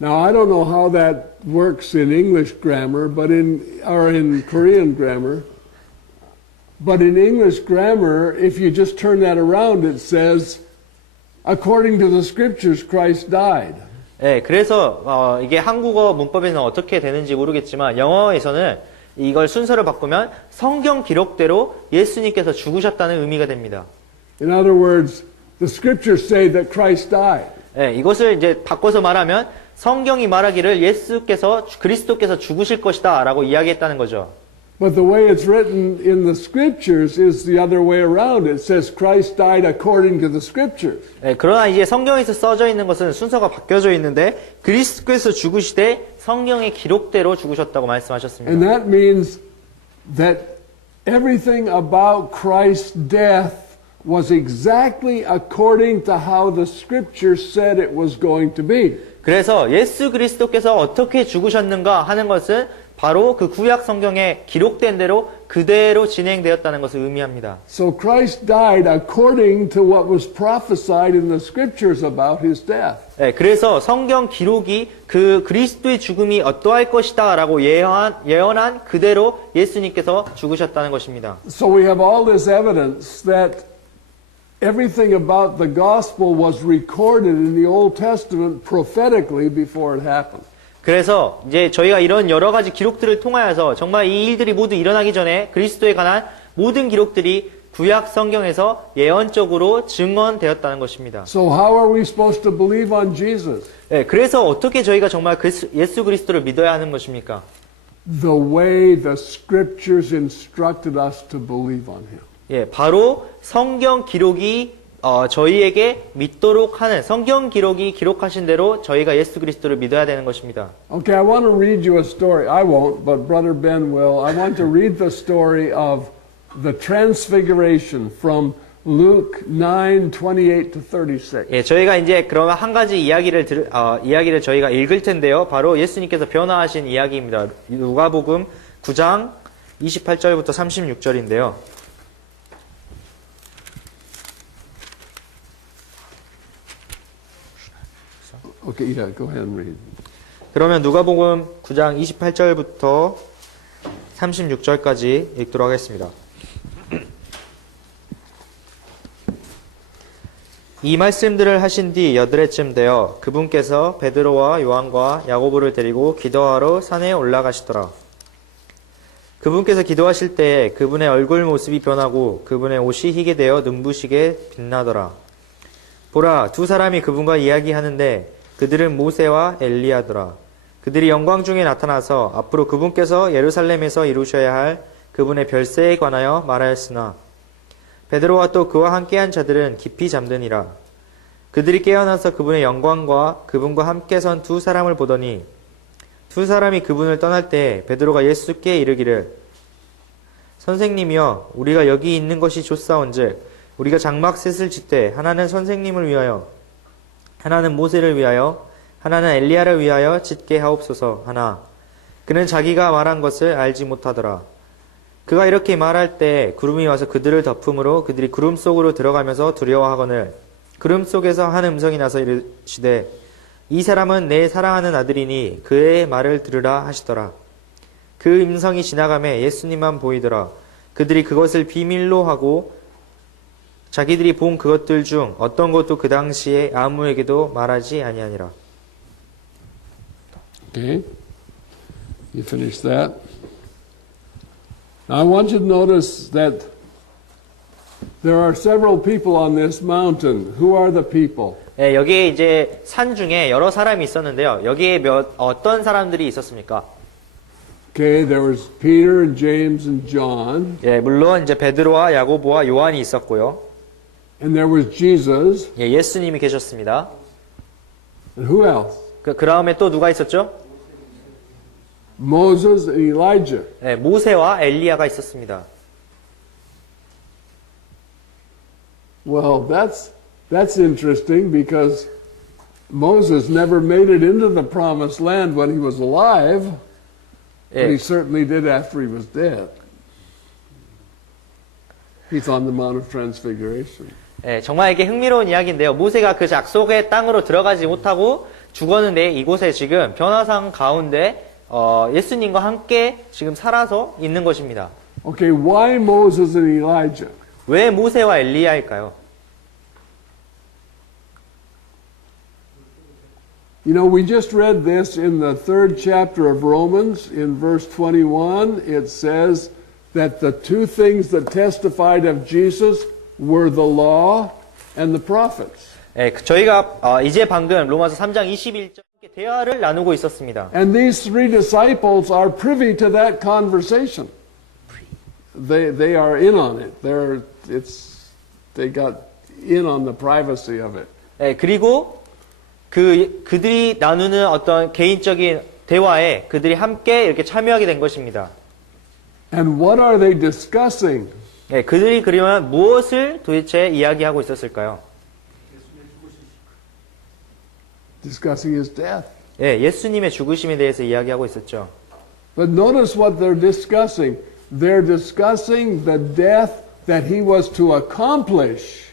Now, I don't know how that works in English grammar, or in Korean grammar. But in English grammar, if you just turn that around, it says, according to the scriptures, Christ died. 예, 그래서 이게 한국어 문법에는 어떻게 되는지 모르겠지만 영어에서는 이걸 순서를 바꾸면 성경 기록대로 예수님께서 죽으셨다는 의미가 됩니다. In other words, the scriptures say that Christ died. 예, 이것을 이제 바꿔서 말하면 성경이 말하기를 그리스도께서 죽으실 것이다 라고 이야기했다는 거죠. But the way it's written in the scriptures is the other way around. It says Christ died according to the scriptures. 예, 그러나 이제 성경에서 써져 있는 것은 순서가 바뀌어져 있는데 그리스도께서 죽으시되 성경의 기록대로 죽으셨다고 말씀하셨습니다. And that means that everything about Christ's death was exactly according to how the scriptures said it was going to be. 그래서 예수 그리스도께서 어떻게 죽으셨는가 하는 것은 바로 그 구약 성경에 기록된 대로 그대로 진행되었다는 것을 의미합니다. So Christ died according to what was prophesied in the scriptures about his death. 네, 그래서 성경 기록이 그 그리스도의 죽음이 어떠할 것이다라고 예언한 그대로 예수님께서 죽으셨다는 것입니다. So we have all this evidence that everything about the gospel was recorded in the Old Testament prophetically before it happened. 그래서 이제 저희가 이런 여러 가지 기록들을 통하여서 정말 이 일들이 모두 일어나기 전에 그리스도에 관한 모든 기록들이 구약 성경에서 예언적으로 증언되었다는 것입니다. So how are we supposed to believe on Jesus? 네, 그래서 어떻게 저희가 정말 예수 그리스도를 믿어야 하는 것입니까? The way the scriptures instructed us to believe on him. 예, 바로 성경 기록이 저희에게 믿도록 하는 성경 기록이 기록하신 대로 저희가 예수 그리스도를 믿어야 되는 것입니다. Okay, I want to read you a story. I won't, but Brother Ben will. I want to read the story of the transfiguration from Luke 9:28 to 36. 예, 저희가 이제 그러면 한 가지 이야기를 저희가 읽을 텐데요. 바로 예수님께서 변화하신 이야기입니다. 누가복음 9장 28절부터 36절인데요. Okay, yeah, go ahead and read. 그러면 누가복음 9장 28절부터 36절까지 읽도록 하겠습니다. 이 말씀들을 하신 뒤 여드레쯤 되어 그분께서 베드로와 요한과 야고보를 데리고 기도하러 산에 올라가시더라. 그분께서 기도하실 때에 그분의 얼굴 모습이 변하고 그분의 옷이 희게 되어 눈부시게 빛나더라. 보라, 두 사람이 그분과 이야기하는데 그들은 모세와 엘리야더라. 그들이 영광 중에 나타나서 앞으로 그분께서 예루살렘에서 이루셔야 할 그분의 별세에 관하여 말하였으나 베드로와 또 그와 함께한 자들은 깊이 잠드니라. 그들이 깨어나서 그분의 영광과 그분과 함께 선 두 사람을 보더니 두 사람이 그분을 떠날 때 베드로가 예수께 이르기를 선생님이여 우리가 여기 있는 것이 좋사온즉 우리가 장막 셋을 짓되 하나는 선생님을 위하여 하나는 모세를 위하여 하나는 엘리야를 위하여 짓게 하옵소서 하나 그는 자기가 말한 것을 알지 못하더라. 그가 이렇게 말할 때 구름이 와서 그들을 덮음으로 그들이 구름 속으로 들어가면서 두려워하거늘 구름 속에서 한 음성이 나서 이르시되 이 사람은 내 사랑하는 아들이니 그의 말을 들으라 하시더라. 그 음성이 지나가매 예수님만 보이더라. 그들이 그것을 비밀로 하고 자기들이 본 그것들 중 어떤 것도 그 당시에 아무에게도 말하지 아니하니라. Okay, you finish that. Now I want you to notice that there are several people on this mountain. Who are the people? 예, 여기에 이제 산 중에 여러 사람이 있었는데요. 여기에 어떤 사람들이 있었습니까? Okay, there was Peter and James and John, 예, 물론 이제 베드로와 야고보와 요한이 있었고요. and there was Jesus, 예, 예수님이 계셨습니다. and who else? 그 다음에 또 누가 있었죠? Moses and Elijah. 예, 모세와 엘리야가 있었습니다. Well, that's interesting because Moses never made it into the promised land when he was alive, but he 예, certainly did after he was dead. He's on the Mount of Transfiguration. 예, 정말 이게 흥미로운 이야기인데요. 모세가 그 약속의 땅으로 들어가지 못하고 죽었는데 이곳에 지금 변화상 가운데 예수님과 함께 지금 살아서 있는 것입니다. Okay, why Moses and Elijah? 왜 모세와 엘리야일까요? You know, we just read this in the 3rd chapter of Romans. In verse 21, it says that the two things that testified of Jesus were the law and the prophets. 예, 저희가 이제 방금 로마서 3장 21절 대화를 나누고 있었습니다. And these three disciples are privy to that conversation. They are in on it. They got in on the privacy of it. 예, 그리고 그들이 나누는 어떤 개인적인 대화에 그들이 함께 이렇게 참여하게 된 것입니다. And what are they discussing? 예, 그들이 그러면 무엇을 도대체 이야기하고 있었을까요? Discussing his death. 예, 예수님의 죽으심에 대해서 이야기하고 있었죠. But notice what they're discussing. They're discussing the death that he was to accomplish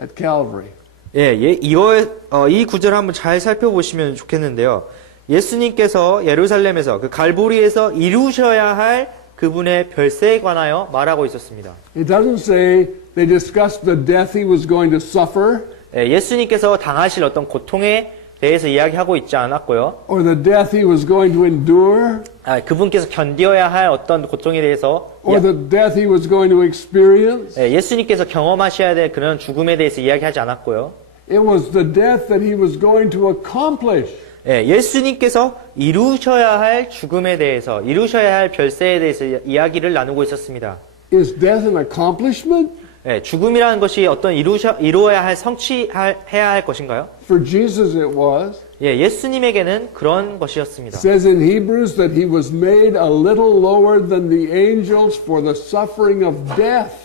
at Calvary. 예, 이 구절을 한번 잘 살펴보시면 좋겠는데요. 예수님께서 예루살렘에서 그 갈보리에서 이루셔야 할 그분의 별세에 관하여 말하고 있었습니다. It doesn't say they discussed the death he was going to suffer 예, 예수님께서 당하실 어떤 고통에 대해서 이야기하고 있지 않았고요. or the death he was going to endure 그분께서 견디어야 할 어떤 고통에 대해서 or the death he was going to experience. 예, 예수님께서 경험하셔야 될 그런 죽음에 대해서 이야기하지 않았고요. It was the death that he was going to accomplish. 예, 예수님께서 이루셔야 할 죽음에 대해서, 이루셔야 할 별세에 대해서 이야기를 나누고 있었습니다. Is death an accomplishment? 예, 죽음이라는 것이 어떤 이루어야 할, 성취해야 할 것인가요? For Jesus it was. 예, 예수님에게는 그런 것이었습니다. It says in Hebrews that he was made a little lower than the angels for the suffering of death,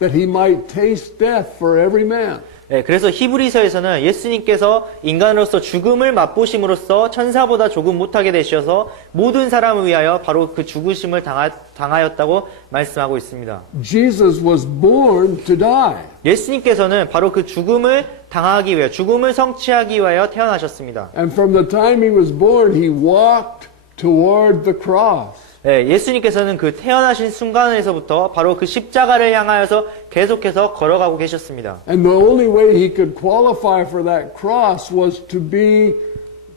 that he might taste death for every man. 예, 그래서 히브리서에서는 예수님께서 인간으로서 죽음을 맛보심으로써 천사보다 조금 못하게 되셔서 모든 사람을 위하여 바로 그 죽으심을 당하였다고 말씀하고 있습니다. Jesus was born to die. 예수님께서는 바로 그 죽음을 당하기 위해, 죽음을 성취하기 위하여 태어나셨습니다. And from the time he was born, he walked toward the cross. 예, 예수님께서는 그 태어나신 순간에서부터 바로 그 십자가를 향하여서 계속해서 걸어가고 계셨습니다. And the only way he could qualify for that cross was to be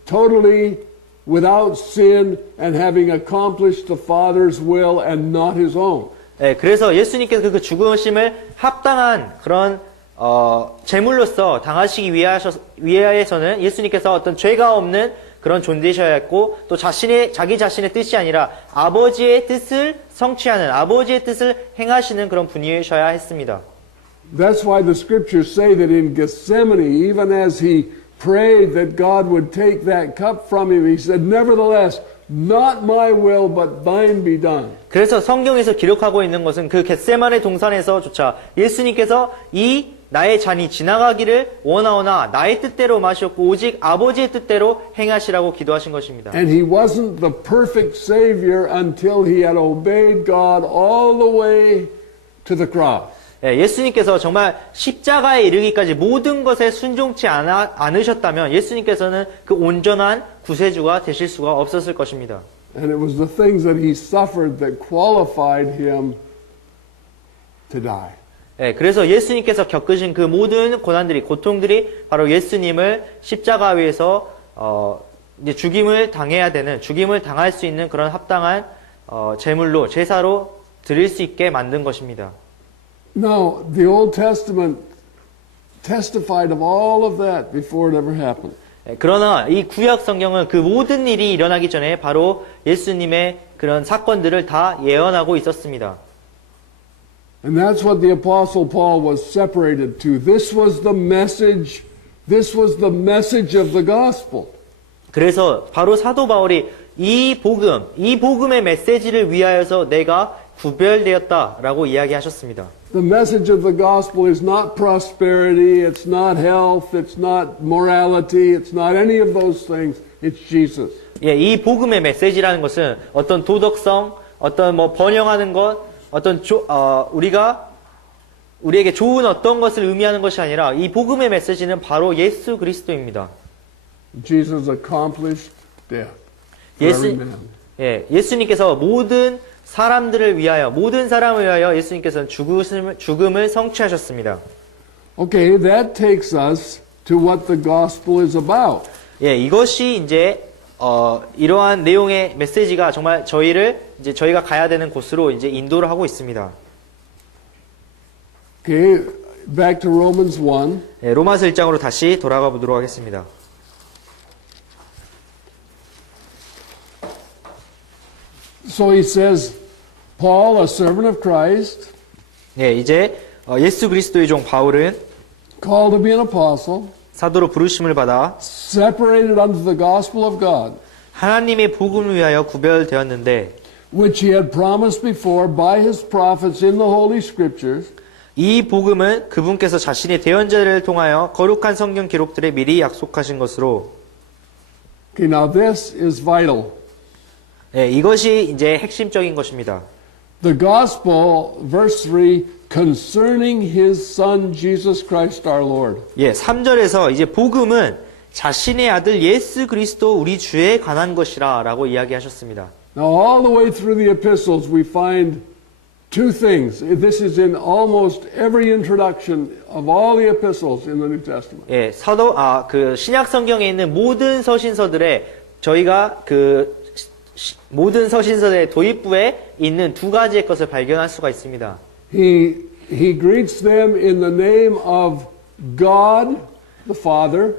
totally without sin and having accomplished the Father's will and not his own. 예, 그래서 예수님께서 그 죽으심을 합당한 그런 제물로서 당하시기 위하여서는 예수님께서 어떤 죄가 없는 그런 존재셔야 했고 또 자기 자신의 뜻이 아니라 아버지의 뜻을 성취하는 아버지의 뜻을 행하시는 그런 분이셔야 했습니다. That's why the scriptures say that in Gethsemane, even as he prayed that God would take that cup from him, he said, "Nevertheless, not my will, but thine be done." 그래서 성경에서 기록하고 있는 것은 그 겟세마네 동산에서조차 예수님께서 이 나의 잔이 지나가기를 원하오나 나의 뜻대로 마셨고 오직 아버지의 뜻대로 행하시라고 기도하신 것입니다. And he wasn't the perfect Savior until he had obeyed God all the way to the cross. 예수님께서 정말 십자가에 이르기까지 모든 것에 순종치 않으셨다면 예수님께서는 그 온전한 구세주가 되실 수가 없었을 것입니다. And it was the things that he suffered that qualified him to die. 그래서 예수님께서 겪으신 그 모든 고난들이, 고통들이 바로 예수님을 십자가 위에서 이제 죽임을 당해야 되는, 죽임을 당할 수 있는 그런 합당한 제물로, 제사로 드릴 수 있게 만든 것입니다. Now, the Old Testament testified of all of that before it ever happened. 그러나 이 구약 성경은 그 모든 일이 일어나기 전에 바로 예수님의 그런 사건들을 다 예언하고 있었습니다. And that's what the Apostle Paul was separated to. This was the message of the gospel. 그래서 바로 사도 바울이 이 복음의 메시지를 위하여서 내가 구별되었다라고 이야기하셨습니다. The message of the gospel is not prosperity, it's not health, it's not morality, it's not any of those things. It's Jesus. 이 복음의 메시지라는 것은 어떤 도덕성, 어떤 뭐 번영하는 것, 어떤 우리에게 좋은 어떤 것을 의미하는 것이 아니라 이 복음의 메시지는 바로 예수 그리스도입니다. Jesus accomplished death for every man. 예수님께서 모든 사람들을 위하여, 모든 사람을 위하여 예수님께서는 죽음을 성취하셨습니다. Okay, that takes us to what the gospel is about. 이것이 이제 이러한 내용의 메시지가 정말 저희가 가야 되는 곳으로 이제 인도를 하고 있습니다. Okay, back to Romans 1. 로마서 1장으로 다시 돌아가 보도록 하겠습니다. So he says, Paul, a servant of Christ, 이제 예수 그리스도의 종 바울은 called to be an apostle, 사도로 부르심을 받아 separated unto the gospel of God, 하나님의 복음을 위하여 구별되었는데 which he had promised before by his prophets in the Holy Scriptures, 이 복음은 그분께서 자신의 대언자를 통하여 거룩한 성경 기록들에 미리 약속하신 것으로. Okay, now this is vital. 이것이 이제 핵심적인 것입니다. The gospel, verse 3, concerning his son Jesus Christ our Lord. 3절에서 이제 복음은 자신의 아들 예수 그리스도 우리 주에 관한 것이라 라고 이야기하셨습니다. Now all the way through the epistles we find two things. This is in almost every introduction of all the epistles in the New Testament. 그 신약 성경에 있는 모든 서신서들에 저희가 모든 서신서의 도입부에 있는 두 가지의 것을 발견할 수가 있습니다. He greets them in the name of God the Father.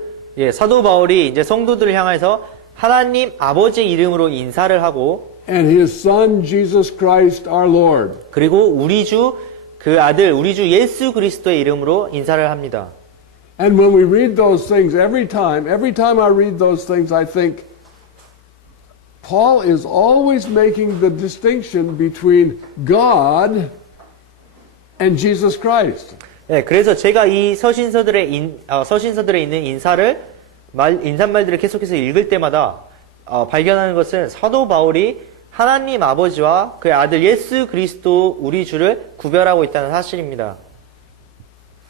사도 바울이 이제 성도들을 향해서 하나님 아버지의 이름으로 인사를 하고 And his son Jesus Christ our Lord. 그리고 우리 주 예수 그리스도의 이름으로 인사를 합니다. And when we read those things, every time I read those things, I think Paul is always making the distinction between God and Jesus Christ. 그래서 제가 이 서신서들에 있는 인사말들을 계속해서 읽을 때마다 발견하는 것은 사도 바울이 하나님 아버지와 그의 아들 예수 그리스도 우리 주를 구별하고 있다는 사실입니다.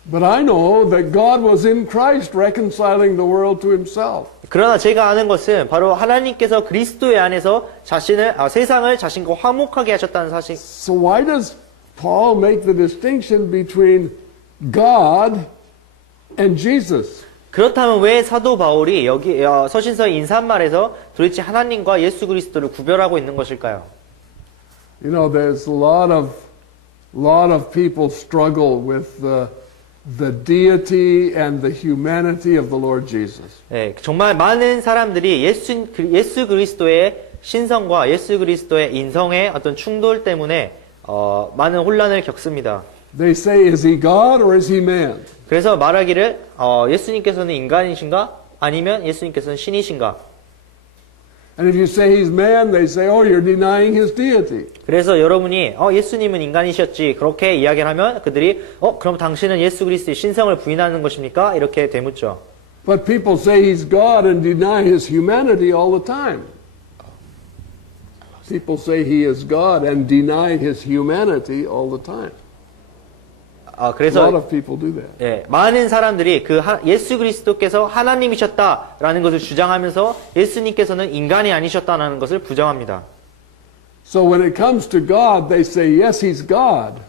But I know that God was in Christ reconciling the world to himself. 그러나 제가 아는 것은 바로 하나님께서 그리스도의 안에서 세상을 자신과 화목하게 하셨다는 사실. So why does Paul make the distinction between God and Jesus? 그렇다면 왜 사도 바울이 여기 서신서 인사말에서 도대체 하나님과 예수 그리스도를 구별하고 있는 것일까요? You know, there's a lot of people struggle with the deity and the humanity of the Lord Jesus. 정말 많은 사람들이 예수 그리스도의 신성과 예수 그리스도의 인성의 어떤 충돌 때문에 많은 혼란을 겪습니다. They say, is he God or is he man? 그래서 말하기를 예수님께서는 인간이신가? 아니면 예수님께서는 신이신가? And if you say he's man, they say, oh, you're denying his deity. 그래서 여러분이 예수님은 인간이셨지 그렇게 이야기를 하면 그들이 그럼 당신은 예수 그리스도의 신성을 부인하는 것입니까? 이렇게 되묻죠. But people say he's God and deny his humanity all the time. People say he is God and deny his humanity all the time. A lot 그래서 of people do that. 예, 많은 사람들이 예수 그리스도께서 하나님이셨다라는 것을 주장하면서 예수님께서는 인간이 아니셨다라는 것을 부정합니다. So when it comes to God, they say, yes, he's God.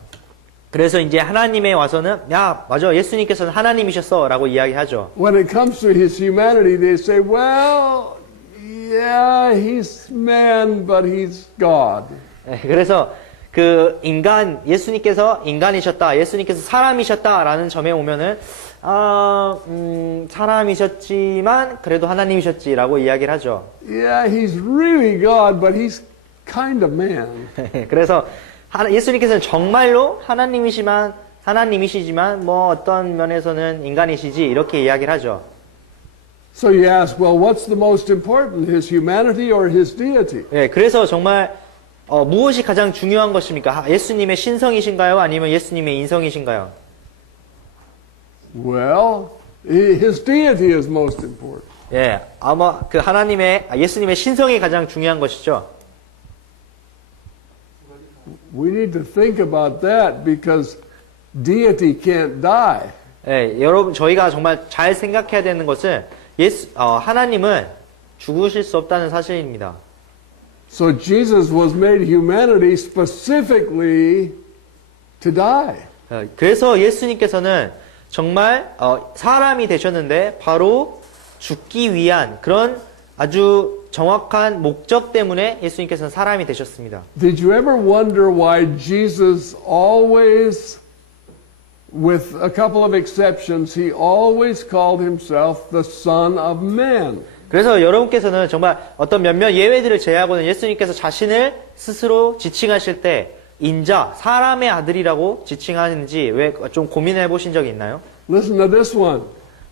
그래서 이제 하나님에 와서는 야 맞아 예수님께서는 하나님이셨어라고 이야기하죠. When it comes to his humanity, they say, well, yeah, he's man, but he's God. 예, 그래서 예수님께서 인간이셨다, 예수님께서 사람이셨다라는 점에 오면은 사람이셨지만 그래도 하나님이셨지라고 이야기를 하죠. Yeah, he's really God, but he's kind of man. 그래서 예수님께서는 정말로 하나님이시지만 뭐 어떤 면에서는 인간이시지 이렇게 이야기를 하죠. So you ask, well, what's the most important, his humanity or his deity? 예, 그래서 정말 무엇이 가장 중요한 것입니까? 예수님의 신성이신가요? 아니면 예수님의 인성이신가요? Well, his deity is most important. 예, 아마 예수님의 신성이 가장 중요한 것이죠. We need to think about that because deity can't die. 예, 여러분 저희가 정말 잘 생각해야 되는 것은 하나님은 죽으실 수 없다는 사실입니다. So Jesus was made humanity specifically to die. 그래서 예수님께서는 정말 사람이 되셨는데 바로 죽기 위한 그런 아주 정확한 목적 때문에 예수님께서는 사람이 되셨습니다. Did you ever wonder why Jesus always, with a couple of exceptions, he always called himself the Son of Man? 그래서 여러분께서는 정말 어떤 몇몇 예외들을 제외하고는 예수님께서 자신을 스스로 지칭하실 때 인자, 사람의 아들이라고 지칭하는지 왜 좀 고민해 보신 적이 있나요? Listen to this one.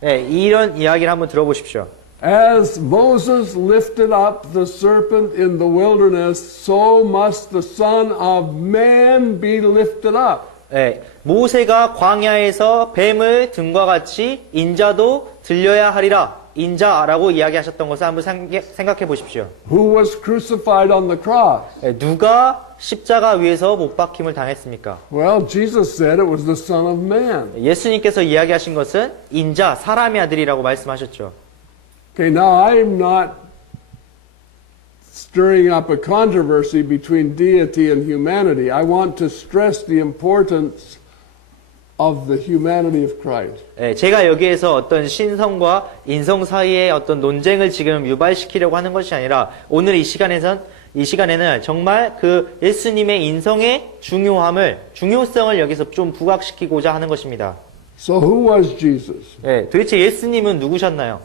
네, 이런 이야기를 한번 들어보십시오. As Moses lifted up the serpent in the wilderness, so must the Son of Man be lifted up. 네, 모세가 광야에서 뱀을 등과 같이 인자도 들려야 하리라. 인자라고 이야기하셨던 것을 한번 생각해 보십시오. Who was crucified on the cross? 네, 누가 십자가 위에서 못 박힘을 당했습니까? Well, Jesus said it was the Son of Man. 예수님께서 이야기하신 것은 인자, 사람의 아들이라고 말씀하셨죠. Okay, now I'm not stirring up a controversy between deity and humanity. I want to stress the importance of the humanity of Christ. 예, 제가 여기에서 어떤 신성과 인성 사이의 어떤 논쟁을 지금 유발시키려고 하는 것이 아니라 오늘 이 시간에는 정말 그 예수님의 인성의 중요성을 여기서 좀 부각시키고자 하는 것입니다. So who was Jesus? 예, 도대체 예수님은 누구셨나요?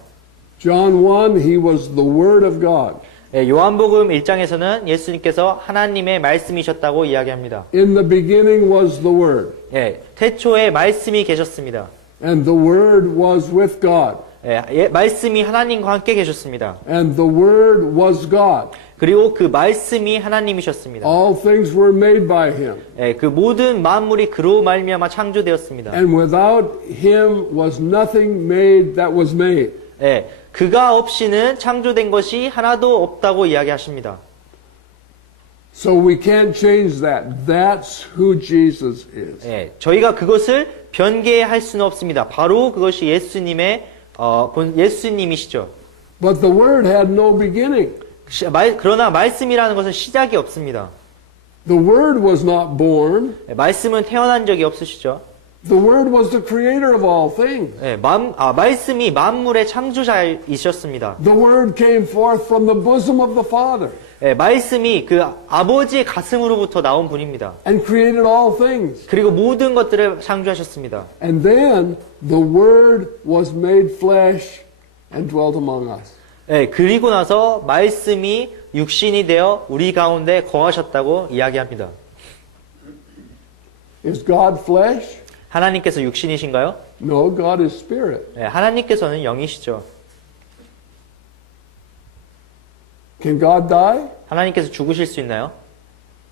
John 1, he was the Word of God. 예, 요한복음 1장에서는 예수님께서 하나님의 말씀이셨다고 이야기합니다. In the beginning was the Word, 예, 태초에 말씀이 계셨습니다. and the Word was with God, 예, 말씀이 하나님과 함께 계셨습니다. and the Word was God. 그리고 그 말씀이 하나님이셨습니다. All things were made by Him, 예, 그 모든 만물이 그로 말미암아 창조되었습니다. and without Him was nothing made that was made. 예, 그가 없이는 창조된 것이 하나도 없다고 이야기하십니다. So we can't change that. That's who Jesus is. 예, 저희가 그것을 변개할 수는 없습니다. 바로 그것이 예수님이시죠. But the Word had no beginning. 그러나 말씀이라는 것은 시작이 없습니다. The Word was not born. 예, 말씀은 태어난 적이 없으시죠. The Word was the creator of all things. 예, 말씀이 만물의 창조자이셨습니다. The Word came forth from the bosom of the Father 예, 말씀이 그 아버지의 가슴으로부터 나온 분입니다. and created all things. 그리고 모든 것들을 창조하셨습니다. And then the Word was made flesh and dwelt among us. 예, 그리고 나서 말씀이 육신이 되어 우리 가운데 거하셨다고 이야기합니다. Is God flesh? 하나님께서 육신이신가요? No, God is spirit. 예, 하나님께서는 영이시죠. Can God die? 하나님께서 죽으실 수 있나요?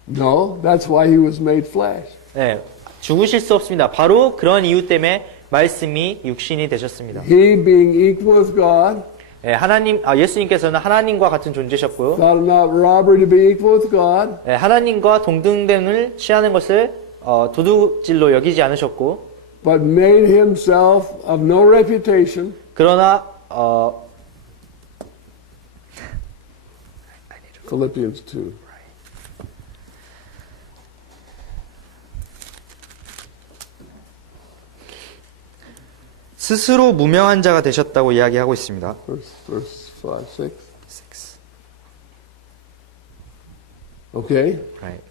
No, that's why he was made flesh. 네, 죽으실 수 없습니다. 바로 그런 이유 때문에 말씀이 육신이 되셨습니다. He being equal with God, 예, 예수님께서는 하나님과 같은 존재셨고요. thought it not robbery to be equal with God, 예, 하나님과 동등됨을 취하는 것을 도둑질로 여기지 않으셨고, but made himself of no reputation, 그러나 Philippians 2. 스스로 무명한 자가 되셨다고 이야기하고 있습니다. Verse 5, 6. Okay? Right.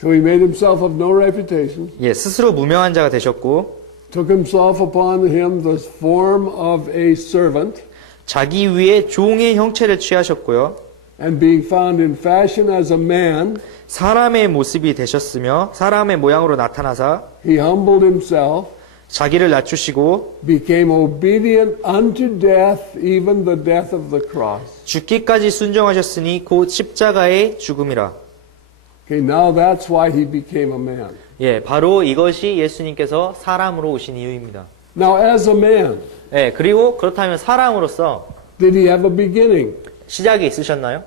So he made himself of no reputation, 예, 스스로 무명한 자가 되셨고, took himself upon him the form of a servant, 자기 위에 종의 형체를 취하셨고요. and being found in fashion as a man, 사람의 모습이 되셨으며 사람의 모양으로 나타나사 he humbled himself, 자기를 낮추시고 became obedient unto death, even the death of the cross. 죽기까지 순종하셨으니 곧 십자가의 죽음이라. Okay, now that's why he became a man. 예, 바로 이것이 예수님께서 사람으로 오신 이유입니다. Now, as a man, 예, 그리고 그렇다면 사람으로서 did he have a beginning? 시작이 있으셨나요?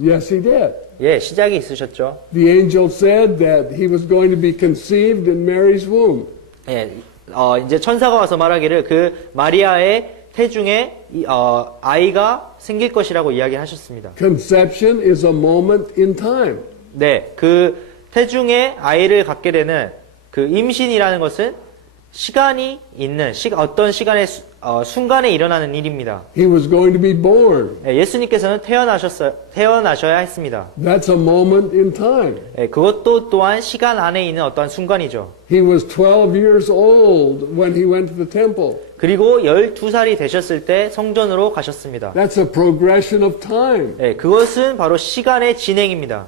Yes, he did. 예, 시작이 있으셨죠. The angel said that he was going to be conceived in Mary's womb. 예, 이제 천사가 와서 말하기를 그 마리아의 태중에 아이가 생길 것이라고 이야기하셨습니다. Conception is a moment in time. 네, 그 태중에 아이를 갖게 되는 그 임신이라는 것은 시간이 있는 어떤 시간의 순간에 일어나는 일입니다. He was going to be born. 예, 예수님께서는 태어나셔야 했습니다. That's a moment in time. 예, 그것도 또한 시간 안에 있는 어떠한 순간이죠. He was 12 years old when he went to the temple. 그리고 12살이 되셨을 때 성전으로 가셨습니다. That's a progression of time. 예, 그것은 바로 시간의 진행입니다.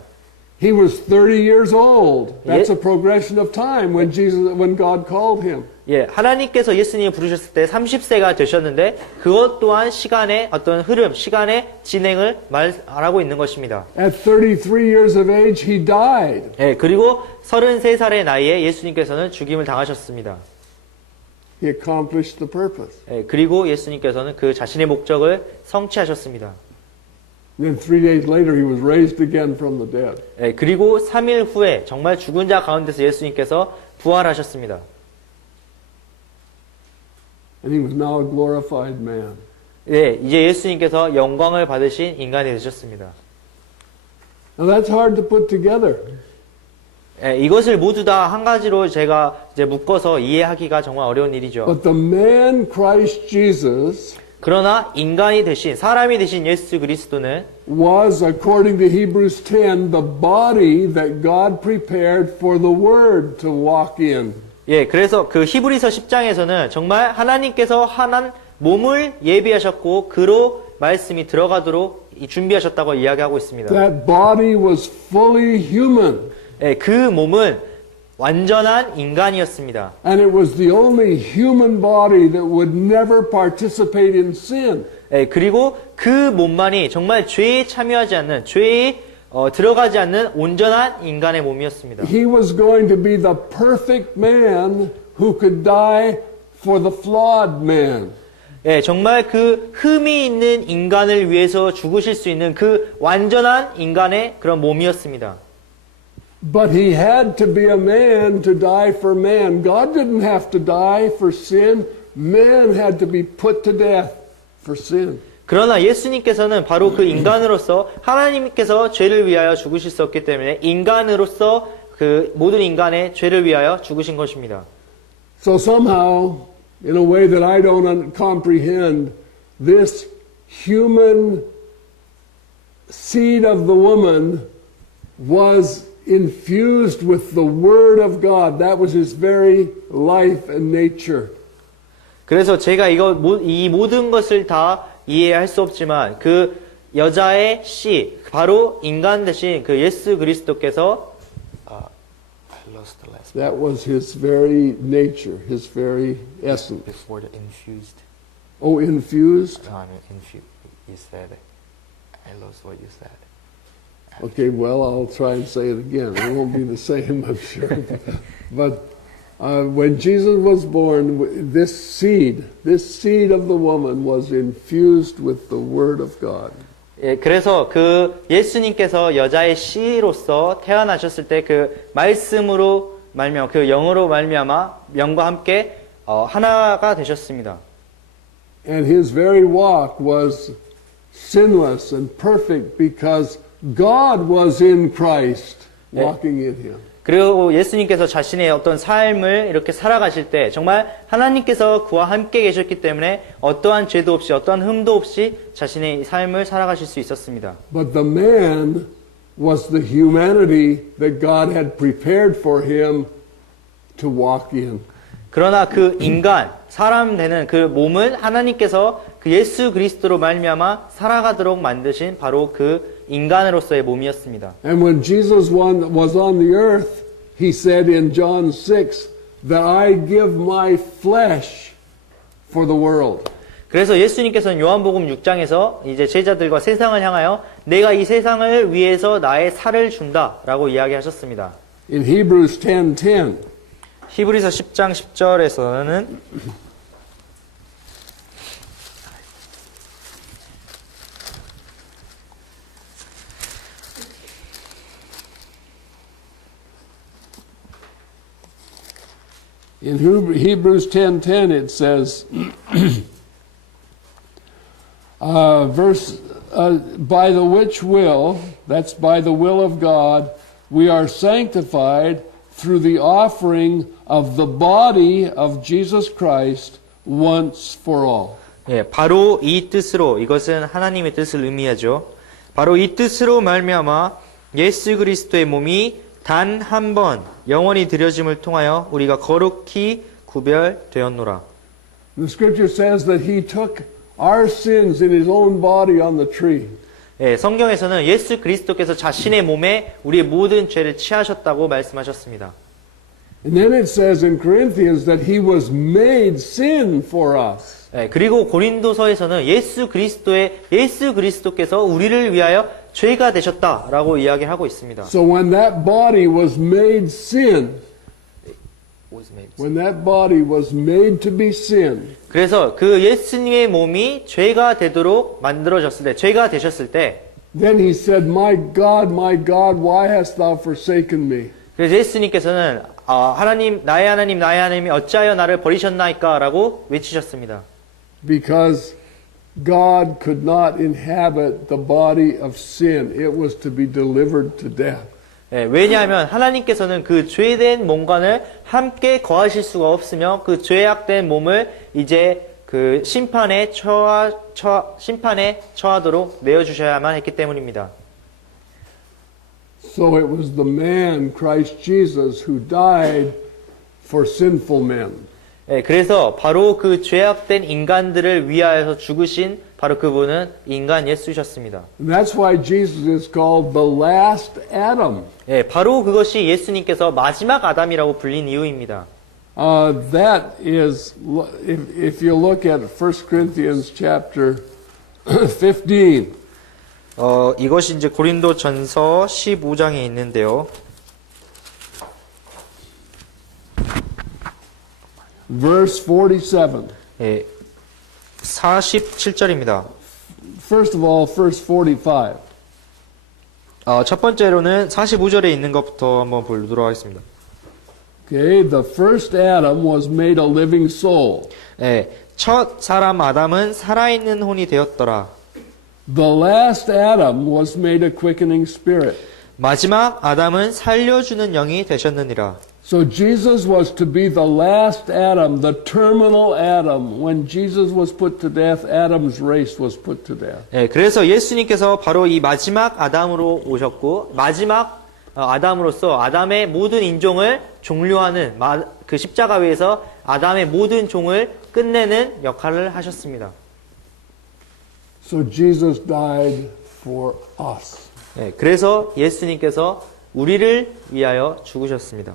He was 30 years old. That's 예. a progression of time when God called him. 예, 하나님께서 예수님을 부르셨을 때 30세가 되셨는데 그것 또한 시간의 어떤 흐름, 시간의 진행을 말하고 있는 것입니다. At 33 years of age, he died. 예, 그리고 33살의 나이에 예수님께서는 죽임을 당하셨습니다. He accomplished the purpose. 예, 그리고 예수님께서는 그 자신의 목적을 성취하셨습니다. Then 3 days later, he was raised again from the dead. 예, 그리고 3일 후에 정말 죽은 자 가운데서 예수님께서 부활하셨습니다. And he was now a glorified man. 예, 이제 예수님께서 영광을 받으신 인간이 되셨습니다. Now that's hard to put together. 예, 이것을 모두 다 한 가지로 제가 이제 묶어서 이해하기가 정말 어려운 일이죠. But the man Christ Jesus 그러나 인간이 되신, 사람이 되신 예수 그리스도는 was, according to Hebrews 10, the body that God prepared for the Word to walk in. 예, 그래서 그 히브리서 10장에서는 정말 하나님께서 하나님 몸을 예비하셨고 그로 말씀이 들어가도록 준비하셨다고 이야기하고 있습니다. That body was fully human. 예, 그 몸은 완전한 인간이었습니다. And it was the only human body that would never participate in sin. 예, 그리고 그 몸만이 정말 죄에 참여하지 않는, 죄에 들어가지 않는 온전한 인간의 몸이었습니다. He was going to be the perfect man who could die for the flawed man. 예, 정말 그 흠이 있는 인간을 위해서 죽으실 수 있는 그 완전한 인간의 그런 몸이었습니다. But he had to be a man to die for man. God didn't have to die for sin. Man had to be put to death for sin. 그러나 예수님께서는 바로 그 인간으로서 하나님께서 죄를 위하여 죽으실 수 없기 때문에 인간으로서 그 모든 인간의 죄를 위하여 죽으신 것입니다. So somehow, in a way that I don't comprehend, this human seed of the woman was infused with the Word of God. That was his very life and nature. 그래서 제가 이 모든 것을 다 이해할 수 없지만 그 여자의 씨, 바로 인간 대신 그 예수 그리스도께서 That was his very nature, his very essence. Before the infused. Oh, infused? You said I lost what you said. Okay, well, I'll try and say it again. It won't be the same, I'm sure. But when Jesus was born, this seed of the woman was infused with the Word of God. 예, 그래서 그 예수님께서 여자의 씨로서 태어나셨을 때 그 말씀으로 말미암아 그 영으로 말미암아 영과 함께 하나가 되셨습니다. And his very walk was sinless and perfect because God was in Christ walking in him. 그리고 예수님께서 자신의 어떤 삶을 이렇게 살아가실 때 정말 하나님께서 그와 함께 계셨기 때문에 어떠한 죄도 없이 어떠한 흠도 없이 자신의 삶을 살아가실 수 있었습니다. But the man was the humanity that God had prepared for him to walk in. 그러나 그 인간, 사람 되는 그 몸을 하나님께서 그 예수 그리스도로 말미암아 살아가도록 만드신 바로 그 인간으로서의 몸이었습니다. And when Jesus was on the earth, he said in John 6 that I give my flesh for the world. 그래서 예수님께서는 요한복음 6장에서 이제 제자들과 세상을 향하여 내가 이 세상을 위해서 나의 살을 준다라고 이야기하셨습니다. In Hebrews 10:10, 히브리서 10장 10절에서는 in Hebrews 10:10 it says, by the which will, that's by the will of God, we are sanctified through the offering of the body of Jesus Christ once for all. 예, 바로 이 뜻으로 이것은 하나님의 뜻을 의미하죠. 바로 이 뜻으로 말미암아 예수 그리스도의 몸이 단 한 번 영원히 드려짐을 통하여 우리가 거룩히 구별되었노라. The scripture says that he took our sins in his own body on the tree. 예, 성경에서는 예수 그리스도께서 자신의 몸에 우리의 모든 죄를 치하셨다고 말씀하셨습니다. And then it says in Corinthians that he was made sin for us. 예, 그리고 고린도서에서는 예수 그리스도께서 우리를 위하여 죄가 되셨다라고 이야기하고 있습니다. So when that body was made sin, when that body was made to be sin, 그래서 그 예수님의 몸이 죄가 되도록 만들어졌을 때, 죄가 되셨을 때, then he said, my God, why hast thou forsaken me? 그래서 예수님께서는 하나님, 나의 하나님이 어찌하여 나를 버리셨나이까라고 외치셨습니다. Because God could not inhabit the body of sin. It was to be delivered to death. 예, 왜냐하면 하나님께서는 그 죄된 몸관을 함께 거하실 수가 없으며 그 죄악된 몸을 이제 그 심판에 처하도록 내어주셔야만 했기 때문입니다. So it was the man, Christ Jesus, who died for sinful men. 예, 그래서 바로 그 죄악된 인간들을 위하여서 죽으신 바로 그분은 인간 예수셨습니다. And that's why Jesus is called the last Adam. 예, 바로 그것이 예수님께서 마지막 아담이라고 불린 이유입니다. That is, if you look at 1 Corinthians chapter 15, 이것이 이제 고린도전서 15장에 있는데요. verse 47. 예, 47절입니다. First of all, verse 45. 첫 번째로는 45절에 있는 것부터 한번 보도록 하겠습니다. Okay, the first Adam was made a living soul. 예, 첫 사람 아담은 살아있는 혼이 되었더라. The last Adam was made a quickening spirit. 마지막 아담은 살려주는 영이 되셨느니라. So Jesus was to be the last Adam, the terminal Adam. When Jesus was put to death, Adam's race was put to death. 예, 그래서 예수님께서 바로 이 마지막 아담으로 오셨고 마지막 아담으로서 아담의 모든 인종을 종료하는 그 십자가 위에서 아담의 모든 종을 끝내는 역할을 하셨습니다. So Jesus died for us. 예, 그래서 예수님께서 우리를 위하여 죽으셨습니다.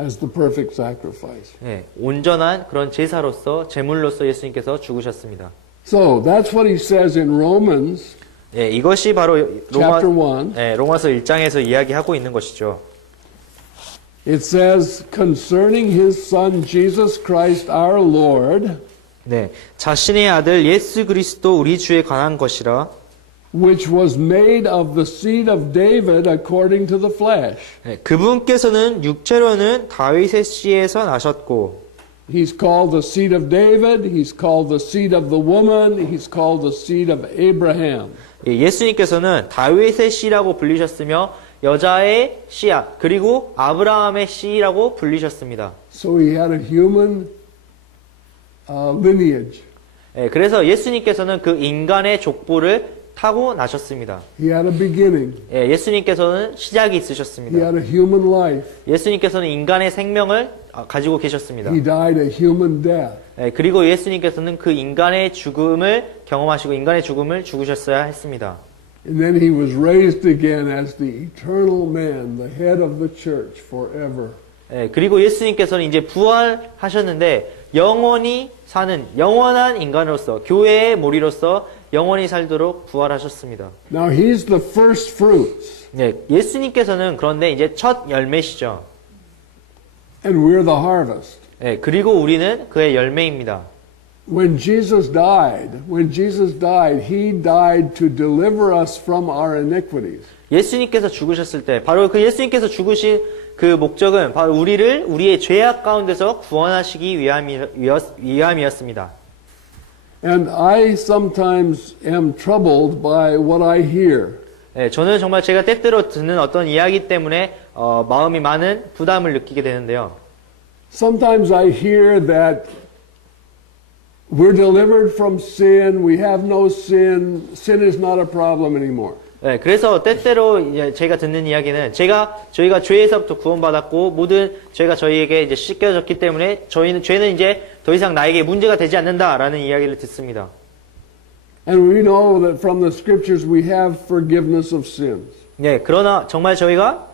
As the perfect sacrifice. 예, 온전한 그런 제사로서 제물로서 예수님께서 죽으셨습니다. So that's what he says in Romans 예, 이것이 바로 chapter 1. 예, 로마서 1장에서 이야기하고 있는 것이죠. It says, concerning his son Jesus Christ our Lord, 네, 자신의 아들 예수 그리스도 우리 주에 관한 것이라. which was made of the seed of David according to the flesh. 네, 그분께서는 육체로는 다윗의 씨에서 나셨고, He's called the seed of David, he's called the seed of the woman, he's called the seed of Abraham. 예, 예수님께서는 다윗의 씨라고 불리셨으며 여자의 씨야 그리고 아브라함의 씨라고 불리셨습니다. So he had a human lineage. 예, 그래서 예수님께서는 그 인간의 족보를 타고 나셨습니다. He had a beginning. 예, 예수님께서는 시작이 He 있으셨습니다. had a human life. 예수님께서는 인간의 생명을 가지고 계셨습니다. He died a human death. 예, 그리고 예수님께서는 그 인간의 죽음을 경험하시고 인간의 죽음을 죽으셨어야 했습니다. And then he was raised again as the eternal man, the head of the church forever. 예, 그리고 예수님께서는 이제 부활하셨는데 영원히 사는 영원한 인간으로서 교회의 모리로서 영원히 살도록 부활하셨습니다. Now he's the first fruits, 예, 예수님께서는 그런데 이제 첫 열매시죠. and we're the harvest. 예, 그리고 우리는 그의 열매입니다. When Jesus died, he died to deliver us from our iniquities. 예수님께서 죽으셨을 때 바로 그 예수님께서 죽으신 그 목적은 바로 우리를 우리의 죄악 가운데서 구원하시기 위함이었습니다. And I sometimes am troubled by what I hear. 예, 저는 정말 제가 때때로 듣는 어떤 이야기 때문에 마음이 많은 부담을 느끼게 되는데요. Sometimes I hear that we're delivered from sin, we have no sin, sin is not a problem anymore. 네, 그래서 때때로 제가 듣는 이야기는 저희가 죄에서부터 구원받았고 모든 죄가 저희에게 이제 씻겨졌기 때문에 죄는 이제 더 이상 나에게 문제가 되지 않는다라는 이야기를 듣습니다. And we know that from the scriptures we have forgiveness of sins. 네, 그러나 정말 저희가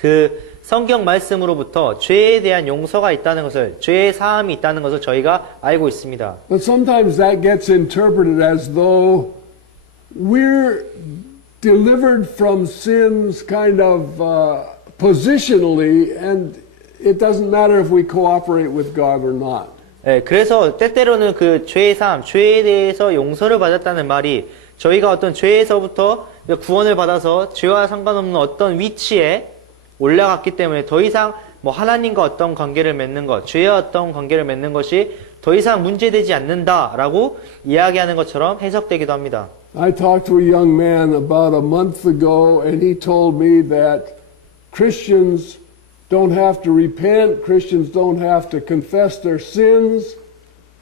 그 성경 말씀으로부터 죄에 대한 용서가 있다는 것을, 죄의 사함이 있다는 것을 저희가 알고 있습니다. But sometimes that gets interpreted as though we're delivered from sins kind of positionally, and it doesn't matter if we cooperate with God or not. 네, 그래서 때때로는 그 죄의 사함, 죄에 대해서 용서를 받았다는 말이 저희가 어떤 죄에서부터 구원을 받아서 죄와 상관없는 어떤 위치에 올라갔기 때문에 더 이상 뭐 하나님과 어떤 관계를 맺는 것, 죄와 어떤 관계를 맺는 것이 더 이상 문제되지 않는다라고 이야기하는 것처럼 해석되기도 합니다. I talked to a young man about a month ago, and he told me that Christians don't have to repent, Christians don't have to confess their sins.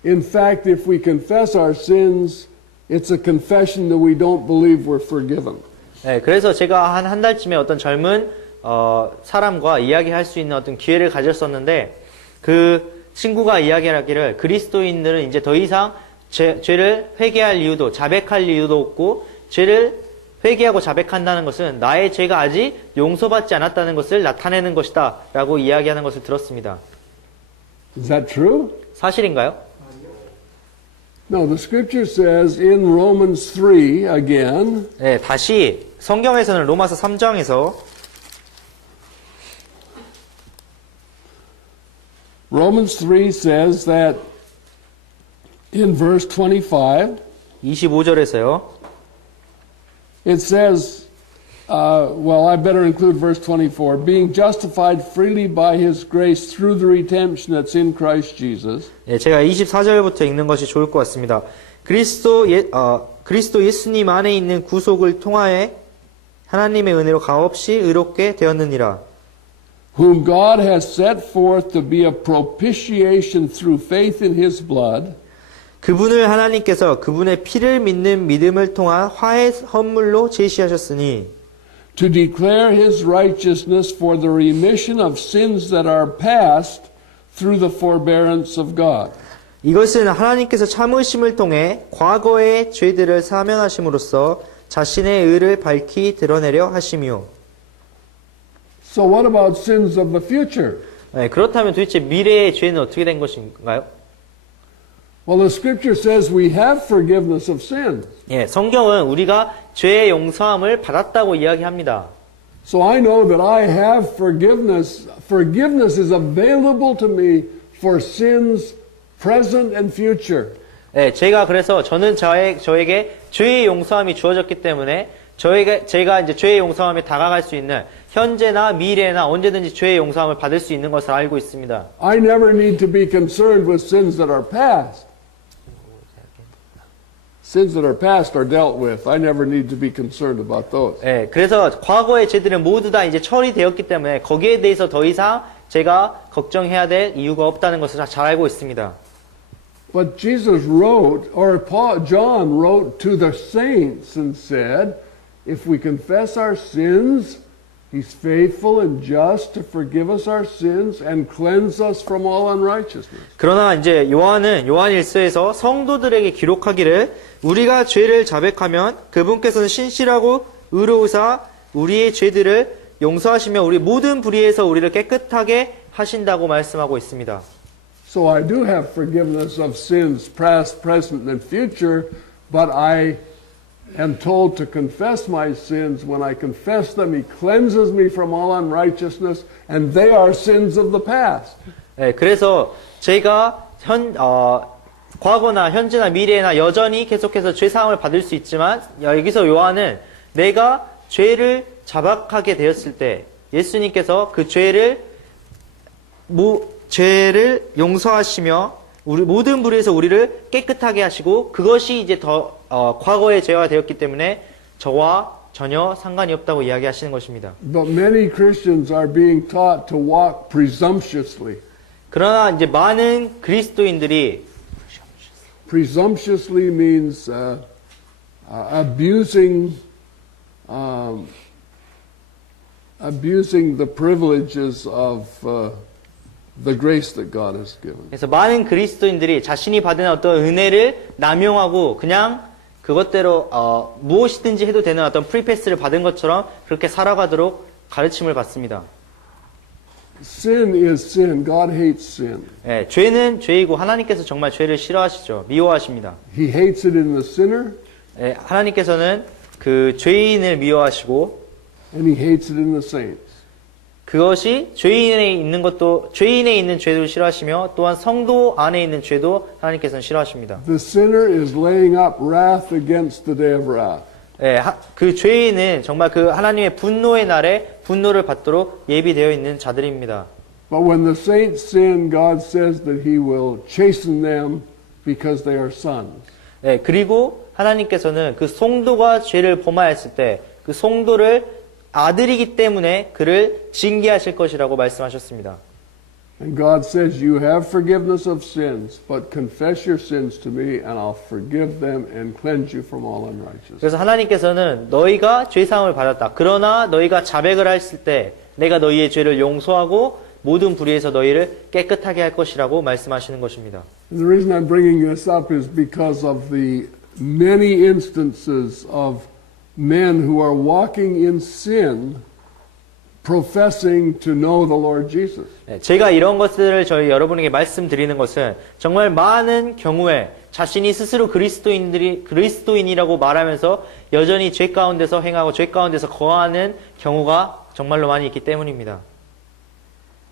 In fact, if we confess our sins, it's a confession that we don't believe we're forgiven. 네, 그래서 제가 한 달쯤에 어떤 젊은 사람과 이야기할 수 있는 어떤 기회를 가졌었는데 그 친구가 이야기하기를 그리스도인들은 이제 더 이상 죄를 회개할 이유도 자백할 이유도 없고 죄를 회개하고 자백한다는 것은 나의 죄가 아직 용서받지 않았다는 것을 나타내는 것이다 라고 이야기하는 것을 들었습니다. Is that true? 사실인가요? No, the scripture says in Romans 3 again, 네, 다시 성경에서는 로마서 3장에서 Romans 3 says that in verse 25, 25절에서요. it says, well, I better include verse 24, being justified freely by his grace through the redemption that's in Christ Jesus. 네, 제가 24절부터 읽는 것이 좋을 것 같습니다. 그리스도 예수님 안에 있는 구속을 통하여 하나님의 은혜로 값없이 의롭게 되었느니라. Whom God has set forth to be a propitiation through faith in his blood, 그분을 하나님께서 그분의 피를 믿는 믿음을 통한 화해 헌물로 제시하셨으니 to declare his righteousness for the remission of sins that are past through the forbearance of God. 이것은 하나님께서 참으심을 통해 과거의 죄들을 사면하심으로써 자신의 의를 밝히 드러내려 하심이요. So what about sins of the future? 네, 그렇다면 도대체 미래의 죄는 어떻게 된 것인가요? Well, the scripture says we have forgiveness of sins. 예, 성경은 우리가 죄의 용서함을 받았다고 이야기합니다. So I know that I have forgiveness. Forgiveness is available to me for sins present and future. 예, 제가 그래서 저는 저에게 죄의 용서함이 주어졌기 때문에 제가 이제 죄의 용서함에 다가갈 수 있는 현재나 미래나 언제든지 죄의 용서함을 받을 수 있는 것을 알고 있습니다. I never need to be concerned with sins that are past. Sins that are past are dealt with. I never need to be concerned about those. 예, 그래서 과거의 죄들은 모두 다 이제 처리되었기 때문에 거기에 대해서 더 이상 제가 걱정해야 될 이유가 없다는 것을 잘 알고 있습니다. But Jesus wrote, or John wrote to the saints and said, if we confess our sins, He's faithful and just to forgive us our sins and cleanse us from all unrighteousness. 그러나 이제 요한은 요한일서에서 성도들에게 기록하기를 우리가 죄를 자백하면 그분께서는 신실하고 의로우사 우리의 죄들을 용서하시며 우리 모든 불의에서 우리를 깨끗하게 하신다고 말씀하고 있습니다. So I do have forgiveness of sins past, present, and future, but I am told to confess my sins. When I confess them, He cleanses me from all unrighteousness, and they are sins of the past. 네, 그래서 제가 과거나 현재나 미래나 여전히 계속해서 죄사함을 받을 수 있지만 여기서 요한은 내가 죄를 자박하게 되었을 때 예수님께서 그 죄를 용서하시며 우리 모든 불의에서 우리를 깨끗하게 하시고 그것이 이제 과거의 죄가 되었기 때문에 저와 전혀 상관이 없다고 이야기하시는 것입니다. But many Christians are being taught to walk presumptuously. 그러나 이제 많은 그리스도인들이 Presumptuously means abusing the privileges of the grace that God has given. 그래서 많은 그리스도인들이 자신이 받은 어떤 은혜를 남용하고 그냥 그것대로 무엇이든지 해도 되는 어떤 프리패스를 받은 것처럼 그렇게 살아가도록 가르침을 받습니다. Sin is sin. God hates sin. 예, 죄는 죄이고 하나님께서 정말 죄를 싫어하시죠. 미워하십니다. He hates it in the sinner, 예, 하나님께서는 그 죄인을 미워하시고 and He hates it in the saints. 그것이 죄인에 있는 죄도 싫어하시며 또한 성도 안에 있는 죄도 하나님께서는 싫어하십니다. The sinner is laying up wrath against the day of wrath. 예, 그 죄인은 정말 그 하나님의 분노의 날에 분노를 받도록 예비되어 있는 자들입니다. But when the saints sin, God says that He will chasten them because they are sons. 예, 그리고 하나님께서는 그 성도가 죄를 범하였을 때 그 성도를 아들이기 때문에 그를 징계하실 것이라고 말씀하셨습니다. And God says, you have forgiveness of sins, but confess your sins to me and I'll forgive them and cleanse you from all unrighteousness. 그래서 하나님께서는 너희가 죄사함을 받았다. 그러나 너희가 자백을 했을 때 내가 너희의 죄를 용서하고 모든 불의에서 너희를 깨끗하게 할 것이라고 말씀하시는 것입니다. And the reason I'm bringing this up is because of the many instances of men who are walking in sin professing to know the Lord Jesus. 제가 이런 것들을 저희 여러분에게 말씀드리는 것은 정말 많은 경우에 자신이 스스로 그리스도인이라고 말하면서 여전히 죄 가운데서 행하고 죄 가운데서 거하는 경우가 정말로 많이 있기 때문입니다.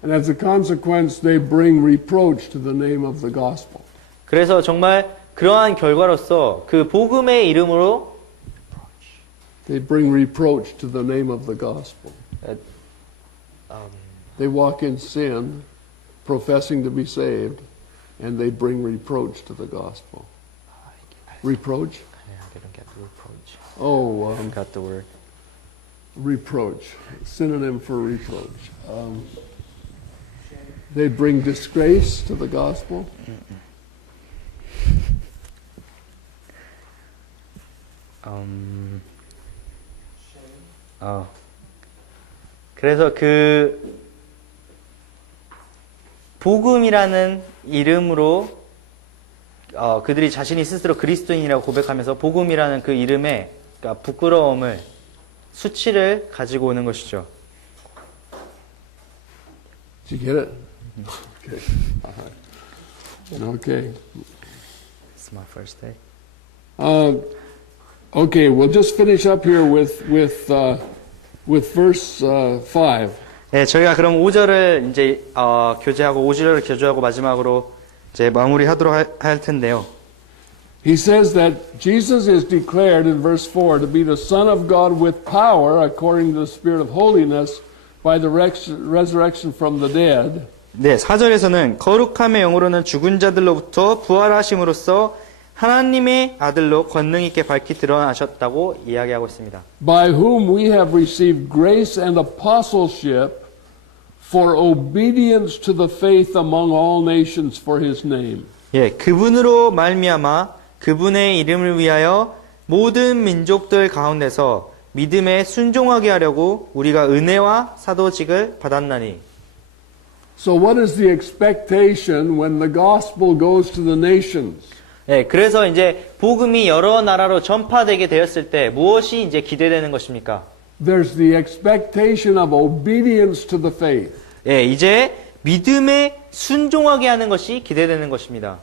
And as a consequence, they bring reproach to the name of the gospel. 그래서 정말 그러한 결과로서 그 복음의 이름으로 They bring reproach to the name of the gospel. They walk in sin, professing to be saved, and they bring reproach to the gospel. Reproach? I don't get reproach. Oh, Got the word. reproach. Synonym for reproach. They bring disgrace to the gospel. 그래서 그 복음이라는 이름으로 그들이 자신이 스스로 그리스도인이라고 고백하면서 복음이라는 그 이름에 그러니까 부끄러움을 수치를 가지고 오는 것이죠. Did you get it? Okay. All right. Okay. It's my first day. Okay, we'll just finish up here with verse 5. 네, 저희가 그럼 5절을 이제 교제하고 5절을 교제하고 마지막으로 이제 마무리하도록 할 텐데요. He says that Jesus is declared in verse 4 to be the Son of God with power according to the Spirit of holiness by the resurrection from the dead. 네, 4절에서는 거룩함의 영으로는 죽은 자들로부터 부활하심으로써 하나님의 아들로 권능 있게 밝히 드러나셨다고 이야기하고 있습니다. By whom we have received grace and apostleship for obedience to the faith among all nations for his name. 예, 그분으로 말미암아 그분의 이름을 위하여 모든 민족들 가운데서 믿음에 순종하게 하려고 우리가 은혜와 사도직을 받았나니. So what is the expectation when the gospel goes to the nations? 예, 그래서 이제 복음이 여러 나라로 전파되게 되었을 때 무엇이 이제 기대되는 것입니까? There's the expectation of obedience to the faith. 예, 이제 믿음에 순종하게 하는 것이 기대되는 것입니다.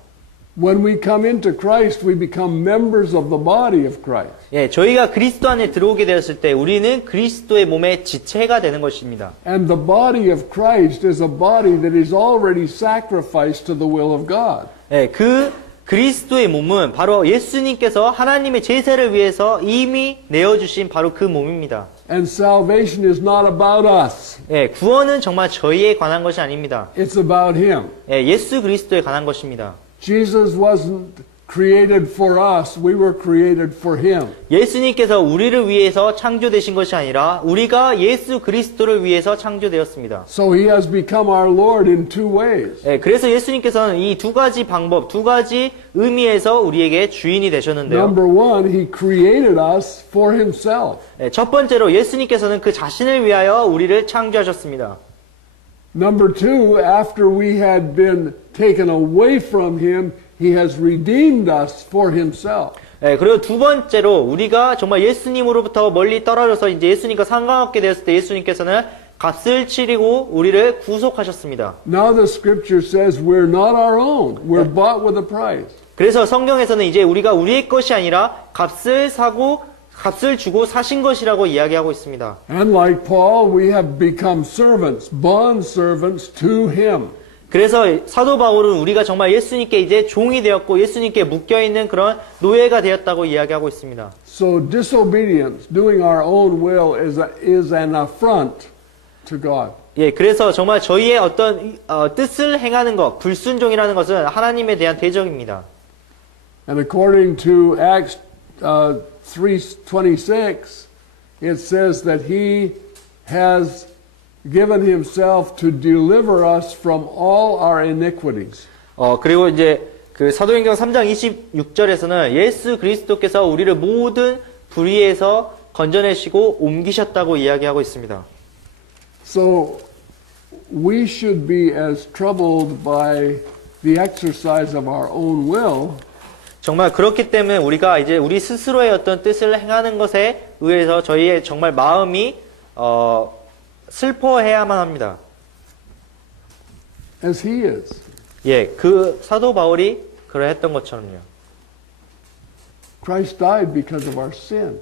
When we come into Christ, we become members of the body of Christ. 예, 저희가 그리스도 안에 들어오게 되었을 때 우리는 그리스도의 몸의 지체가 되는 것입니다. And the body of Christ is a body that is already sacrificed to the will of God. 예, 그 그리스도의 몸은 바로 예수님께서 하나님의 제사를 위해서 이미 내어주신 바로 그 몸입니다. And salvation is not about us. 예, 구원은 정말 저희에 관한 것이 아닙니다. It's about Him. 예, 예수 그리스도에 관한 것입니다. Jesus wasn't created for us. We were created for Him. 예수님께서 우리를 위해서 창조되신 것이 아니라 우리가 예수 그리스도를 위해서 창조되었습니다. So He has become our Lord in two ways. 예, 그래서 예수님께서는 이 두 가지 방법, 두 가지 의미에서 우리에게 주인이 되셨는데요. Number one, He created us for Himself. 예, 첫 번째로 예수님께서는 그 자신을 위하여 우리를 창조하셨습니다. Number two, after we had been taken away from Him, He has redeemed us for Himself. 예, 그리고 두 번째로 우리가 정말 예수님으로부터 멀리 떨어져서 이제 예수님과 상관없게 되었을 때 예수님께서는 값을 치르고 우리를 구속하셨습니다. Now the Scripture says we're not our own. We're bought with a price. 그래서 성경에서는 이제 우리가 우리의 것이 아니라 값을 주고 사신 것이라고 이야기하고 있습니다. And like Paul, we have become servants, bond servants to Him. 그래서 사도 바울은 우리가 정말 예수님께 이제 종이 되었고 예수님께 묶여 있는 그런 노예가 되었다고 이야기하고 있습니다. So disobedience, doing our own will, is an affront to God. 예, 그래서 정말 저희의 어떤 뜻을 행하는 것, 불순종이라는 것은 하나님에 대한 대적입니다. And according to Acts 3:26, it says that He has given Himself to deliver us from all our iniquities. 그리고 이제 그 사도행전 3장 26절에서는 예수 그리스도께서 우리를 모든 불의에서 건져내시고 옮기셨다고 이야기하고 있습니다. So we should be as troubled by the exercise of our own will 정말 그렇기 때문에 우리가 이제 우리 스스로의 어떤 뜻을 행하는 것에 의해서 저희의 정말 마음이 슬퍼해야만 합니다. as He is. 예, 그 사도 바울이 그러했던 것처럼요. Christ died because of our sin.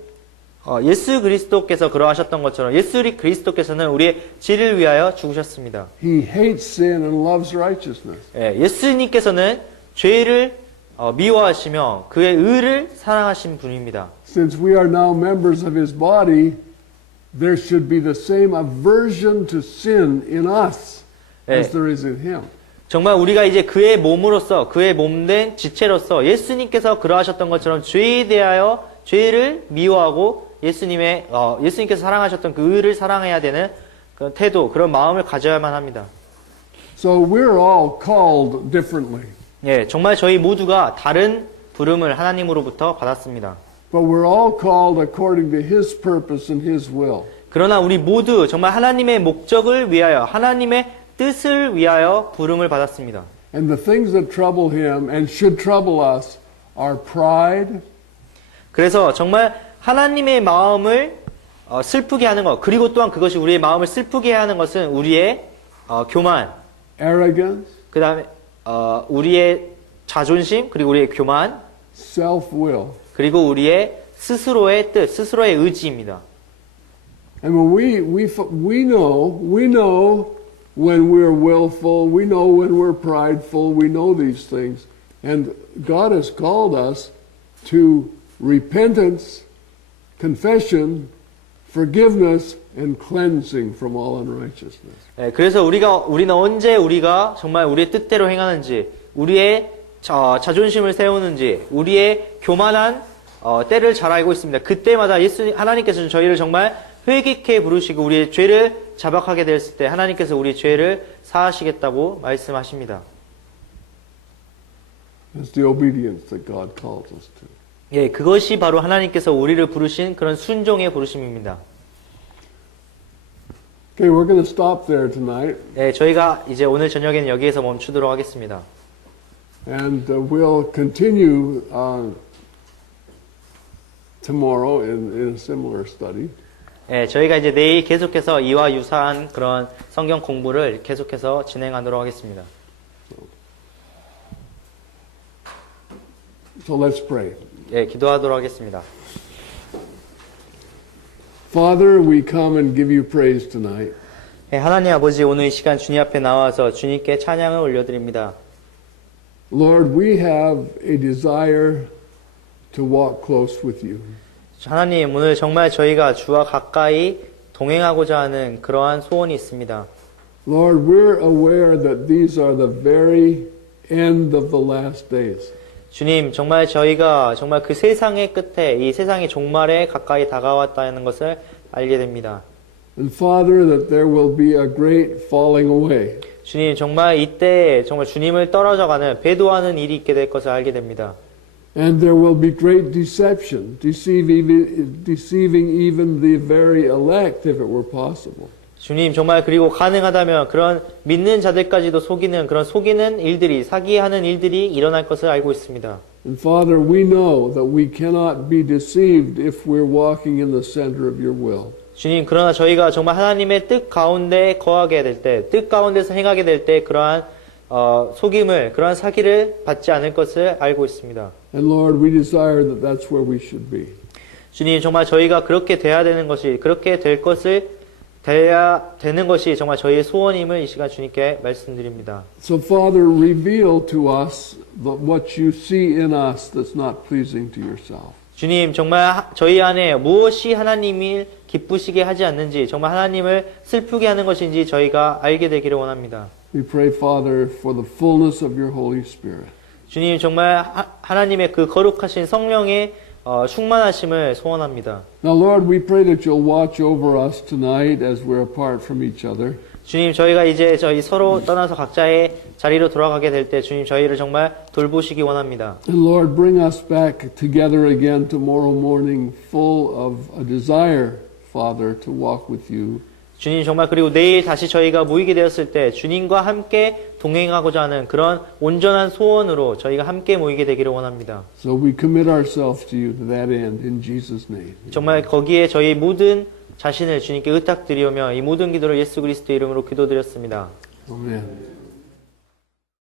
예수 그리스도께서 그러하셨던 것처럼 예수 그리스도께서는 우리의 죄를 위하여 죽으셨습니다. He hates sin and loves righteousness. 예, 예수님께서는 죄를 미워하시며 그의 의를 사랑하신 분입니다. Since we are now members of His body, there should be the same aversion to sin in us as there is in Him. 정말 우리가 이제 그의 몸으로서 그의 몸된 지체로서 예수님께서 그러하셨던 것처럼 죄에 대하여 죄를 미워하고 예수님께서 사랑하셨던 그 의를 사랑해야 되는 그런 태도, 그런 마음을 가져야만 합니다. So we're all called differently, 예, 정말 저희 모두가 다른 부름을 하나님으로부터 받았습니다. but we're all called according to His purpose and His will. 그러나 우리 모두 정말 하나님의 목적을 위하여 하나님의 뜻을 위하여 부름을 받았습니다. And the things that trouble Him and should trouble us are pride, 그래서 정말 하나님의 마음을 슬프게 하는 것, 그리고 또한 그것이 우리의 마음을 슬프게 하는 것은 우리의 교만, arrogance, 그 다음에 우리의 자존심, 그리고 우리의 교만, self-will. 그리고 우리의 스스로의 뜻, 스스로의 의지입니다. And when we know when we're willful, we know when we're prideful, we know these things. And God has called us to repentance, confession, forgiveness, and cleansing from all unrighteousness. 그래서 우리는 언제 우리가 정말 우리의 뜻대로 행하는지, 우리의 자존심을 세우는지, 우리의 교만한 때를 잘 알고 있습니다. 그때마다 하나님께서는 저희를 정말 회개케 부르시고 우리의 죄를 자박하게 됐을 때 하나님께서 우리의 죄를 사하시겠다고 말씀하십니다. It's the obedience that God calls us to. 예, 그것이 바로 하나님께서 우리를 부르신 그런 순종의 부르심입니다. Okay, we're going to stop there tonight. 예, 저희가 이제 오늘 저녁에는 여기에서 멈추도록 하겠습니다. And we'll continue tomorrow in a similar study. 예, 저희가 이제 내일 계속해서 이와 유사한 그런 성경 공부를 계속해서 진행하도록 하겠습니다. So let's pray. 예, 기도하도록 하겠습니다. Father, we come and give you praise tonight. 예, 하나님 아버지, 오늘 이 시간 주님 앞에 나와서 주님께 찬양을 올려드립니다. Lord, we have a desire to walk close with you. 하나님, 오늘 정말 저희가 주와 가까이 동행하고자 하는 그러한 소원이 있습니다. Lord, we're aware that these are the very end of the last days. 주님, 정말 저희가 정말 그 세상의 끝에, 이 세상의 종말에 가까이 다가왔다는 것을 알게 됩니다. And Father, that there will be a great falling away. 주님, 정말 이때 정말 주님을 떨어져가는 배도하는 일이 있게 될 것을 알게 됩니다. And there will be great deception, deceiving even the very elect if it were possible. 주님, 정말 그리고 가능하다면 그런 믿는 자들까지도 속이는 그런 속이는 일들이, 사기하는 일들이 일어날 것을 알고 있습니다. And Father, we know that we cannot be deceived if we're walking in the center of your will. 주님, 그러나 저희가 정말 하나님의 뜻 가운데 거하게 될 때, 뜻 가운데서 행하게 될 때 그러한 속임을, 그러한 사기를 받지 않을 것을 알고 있습니다. And Lord, we desire that that's where we should be. 주님, 정말 저희가 그렇게 돼야 되는 것이, 그렇게 될 것을 돼야 되는 것이 정말 저희의 소원임을 이 시간 주님께 말씀드립니다. So Father, reveal to us what you see in us that's not pleasing to yourself. 주님, 정말 저희 안에 무엇이 하나님을 기쁘시게 하지 않는지, 정말 하나님을 슬프게 하는 것인지 저희가 알게 되기를 원합니다. We pray, Father, for the fullness of your Holy Spirit. 주님, 정말 하나님의 그 거룩하신 성령의 충만하심을 소원합니다. Now, Lord, we pray that you'll watch over us tonight as we're apart from each other. 주님, 저희가 이제 저희 서로 떠나서 각자의 자리로 돌아가게 될 때 주님 저희를 정말 돌보시기 원합니다. And Lord, bring us back together again tomorrow morning full of a desire, Father, to walk with you. 주님, 정말 그리고 내일 다시 저희가 모이게 되었을 때 주님과 함께 동행하고자 하는 그런 온전한 소원으로 저희가 함께 모이게 되기를 원합니다. So we commit ourselves to you to that end in Jesus' name. 정말 거기에 저희 모든 자신을 주님께 의탁드리오며 이 모든 기도를 예수 그리스도의 이름으로 기도드렸습니다. Amen.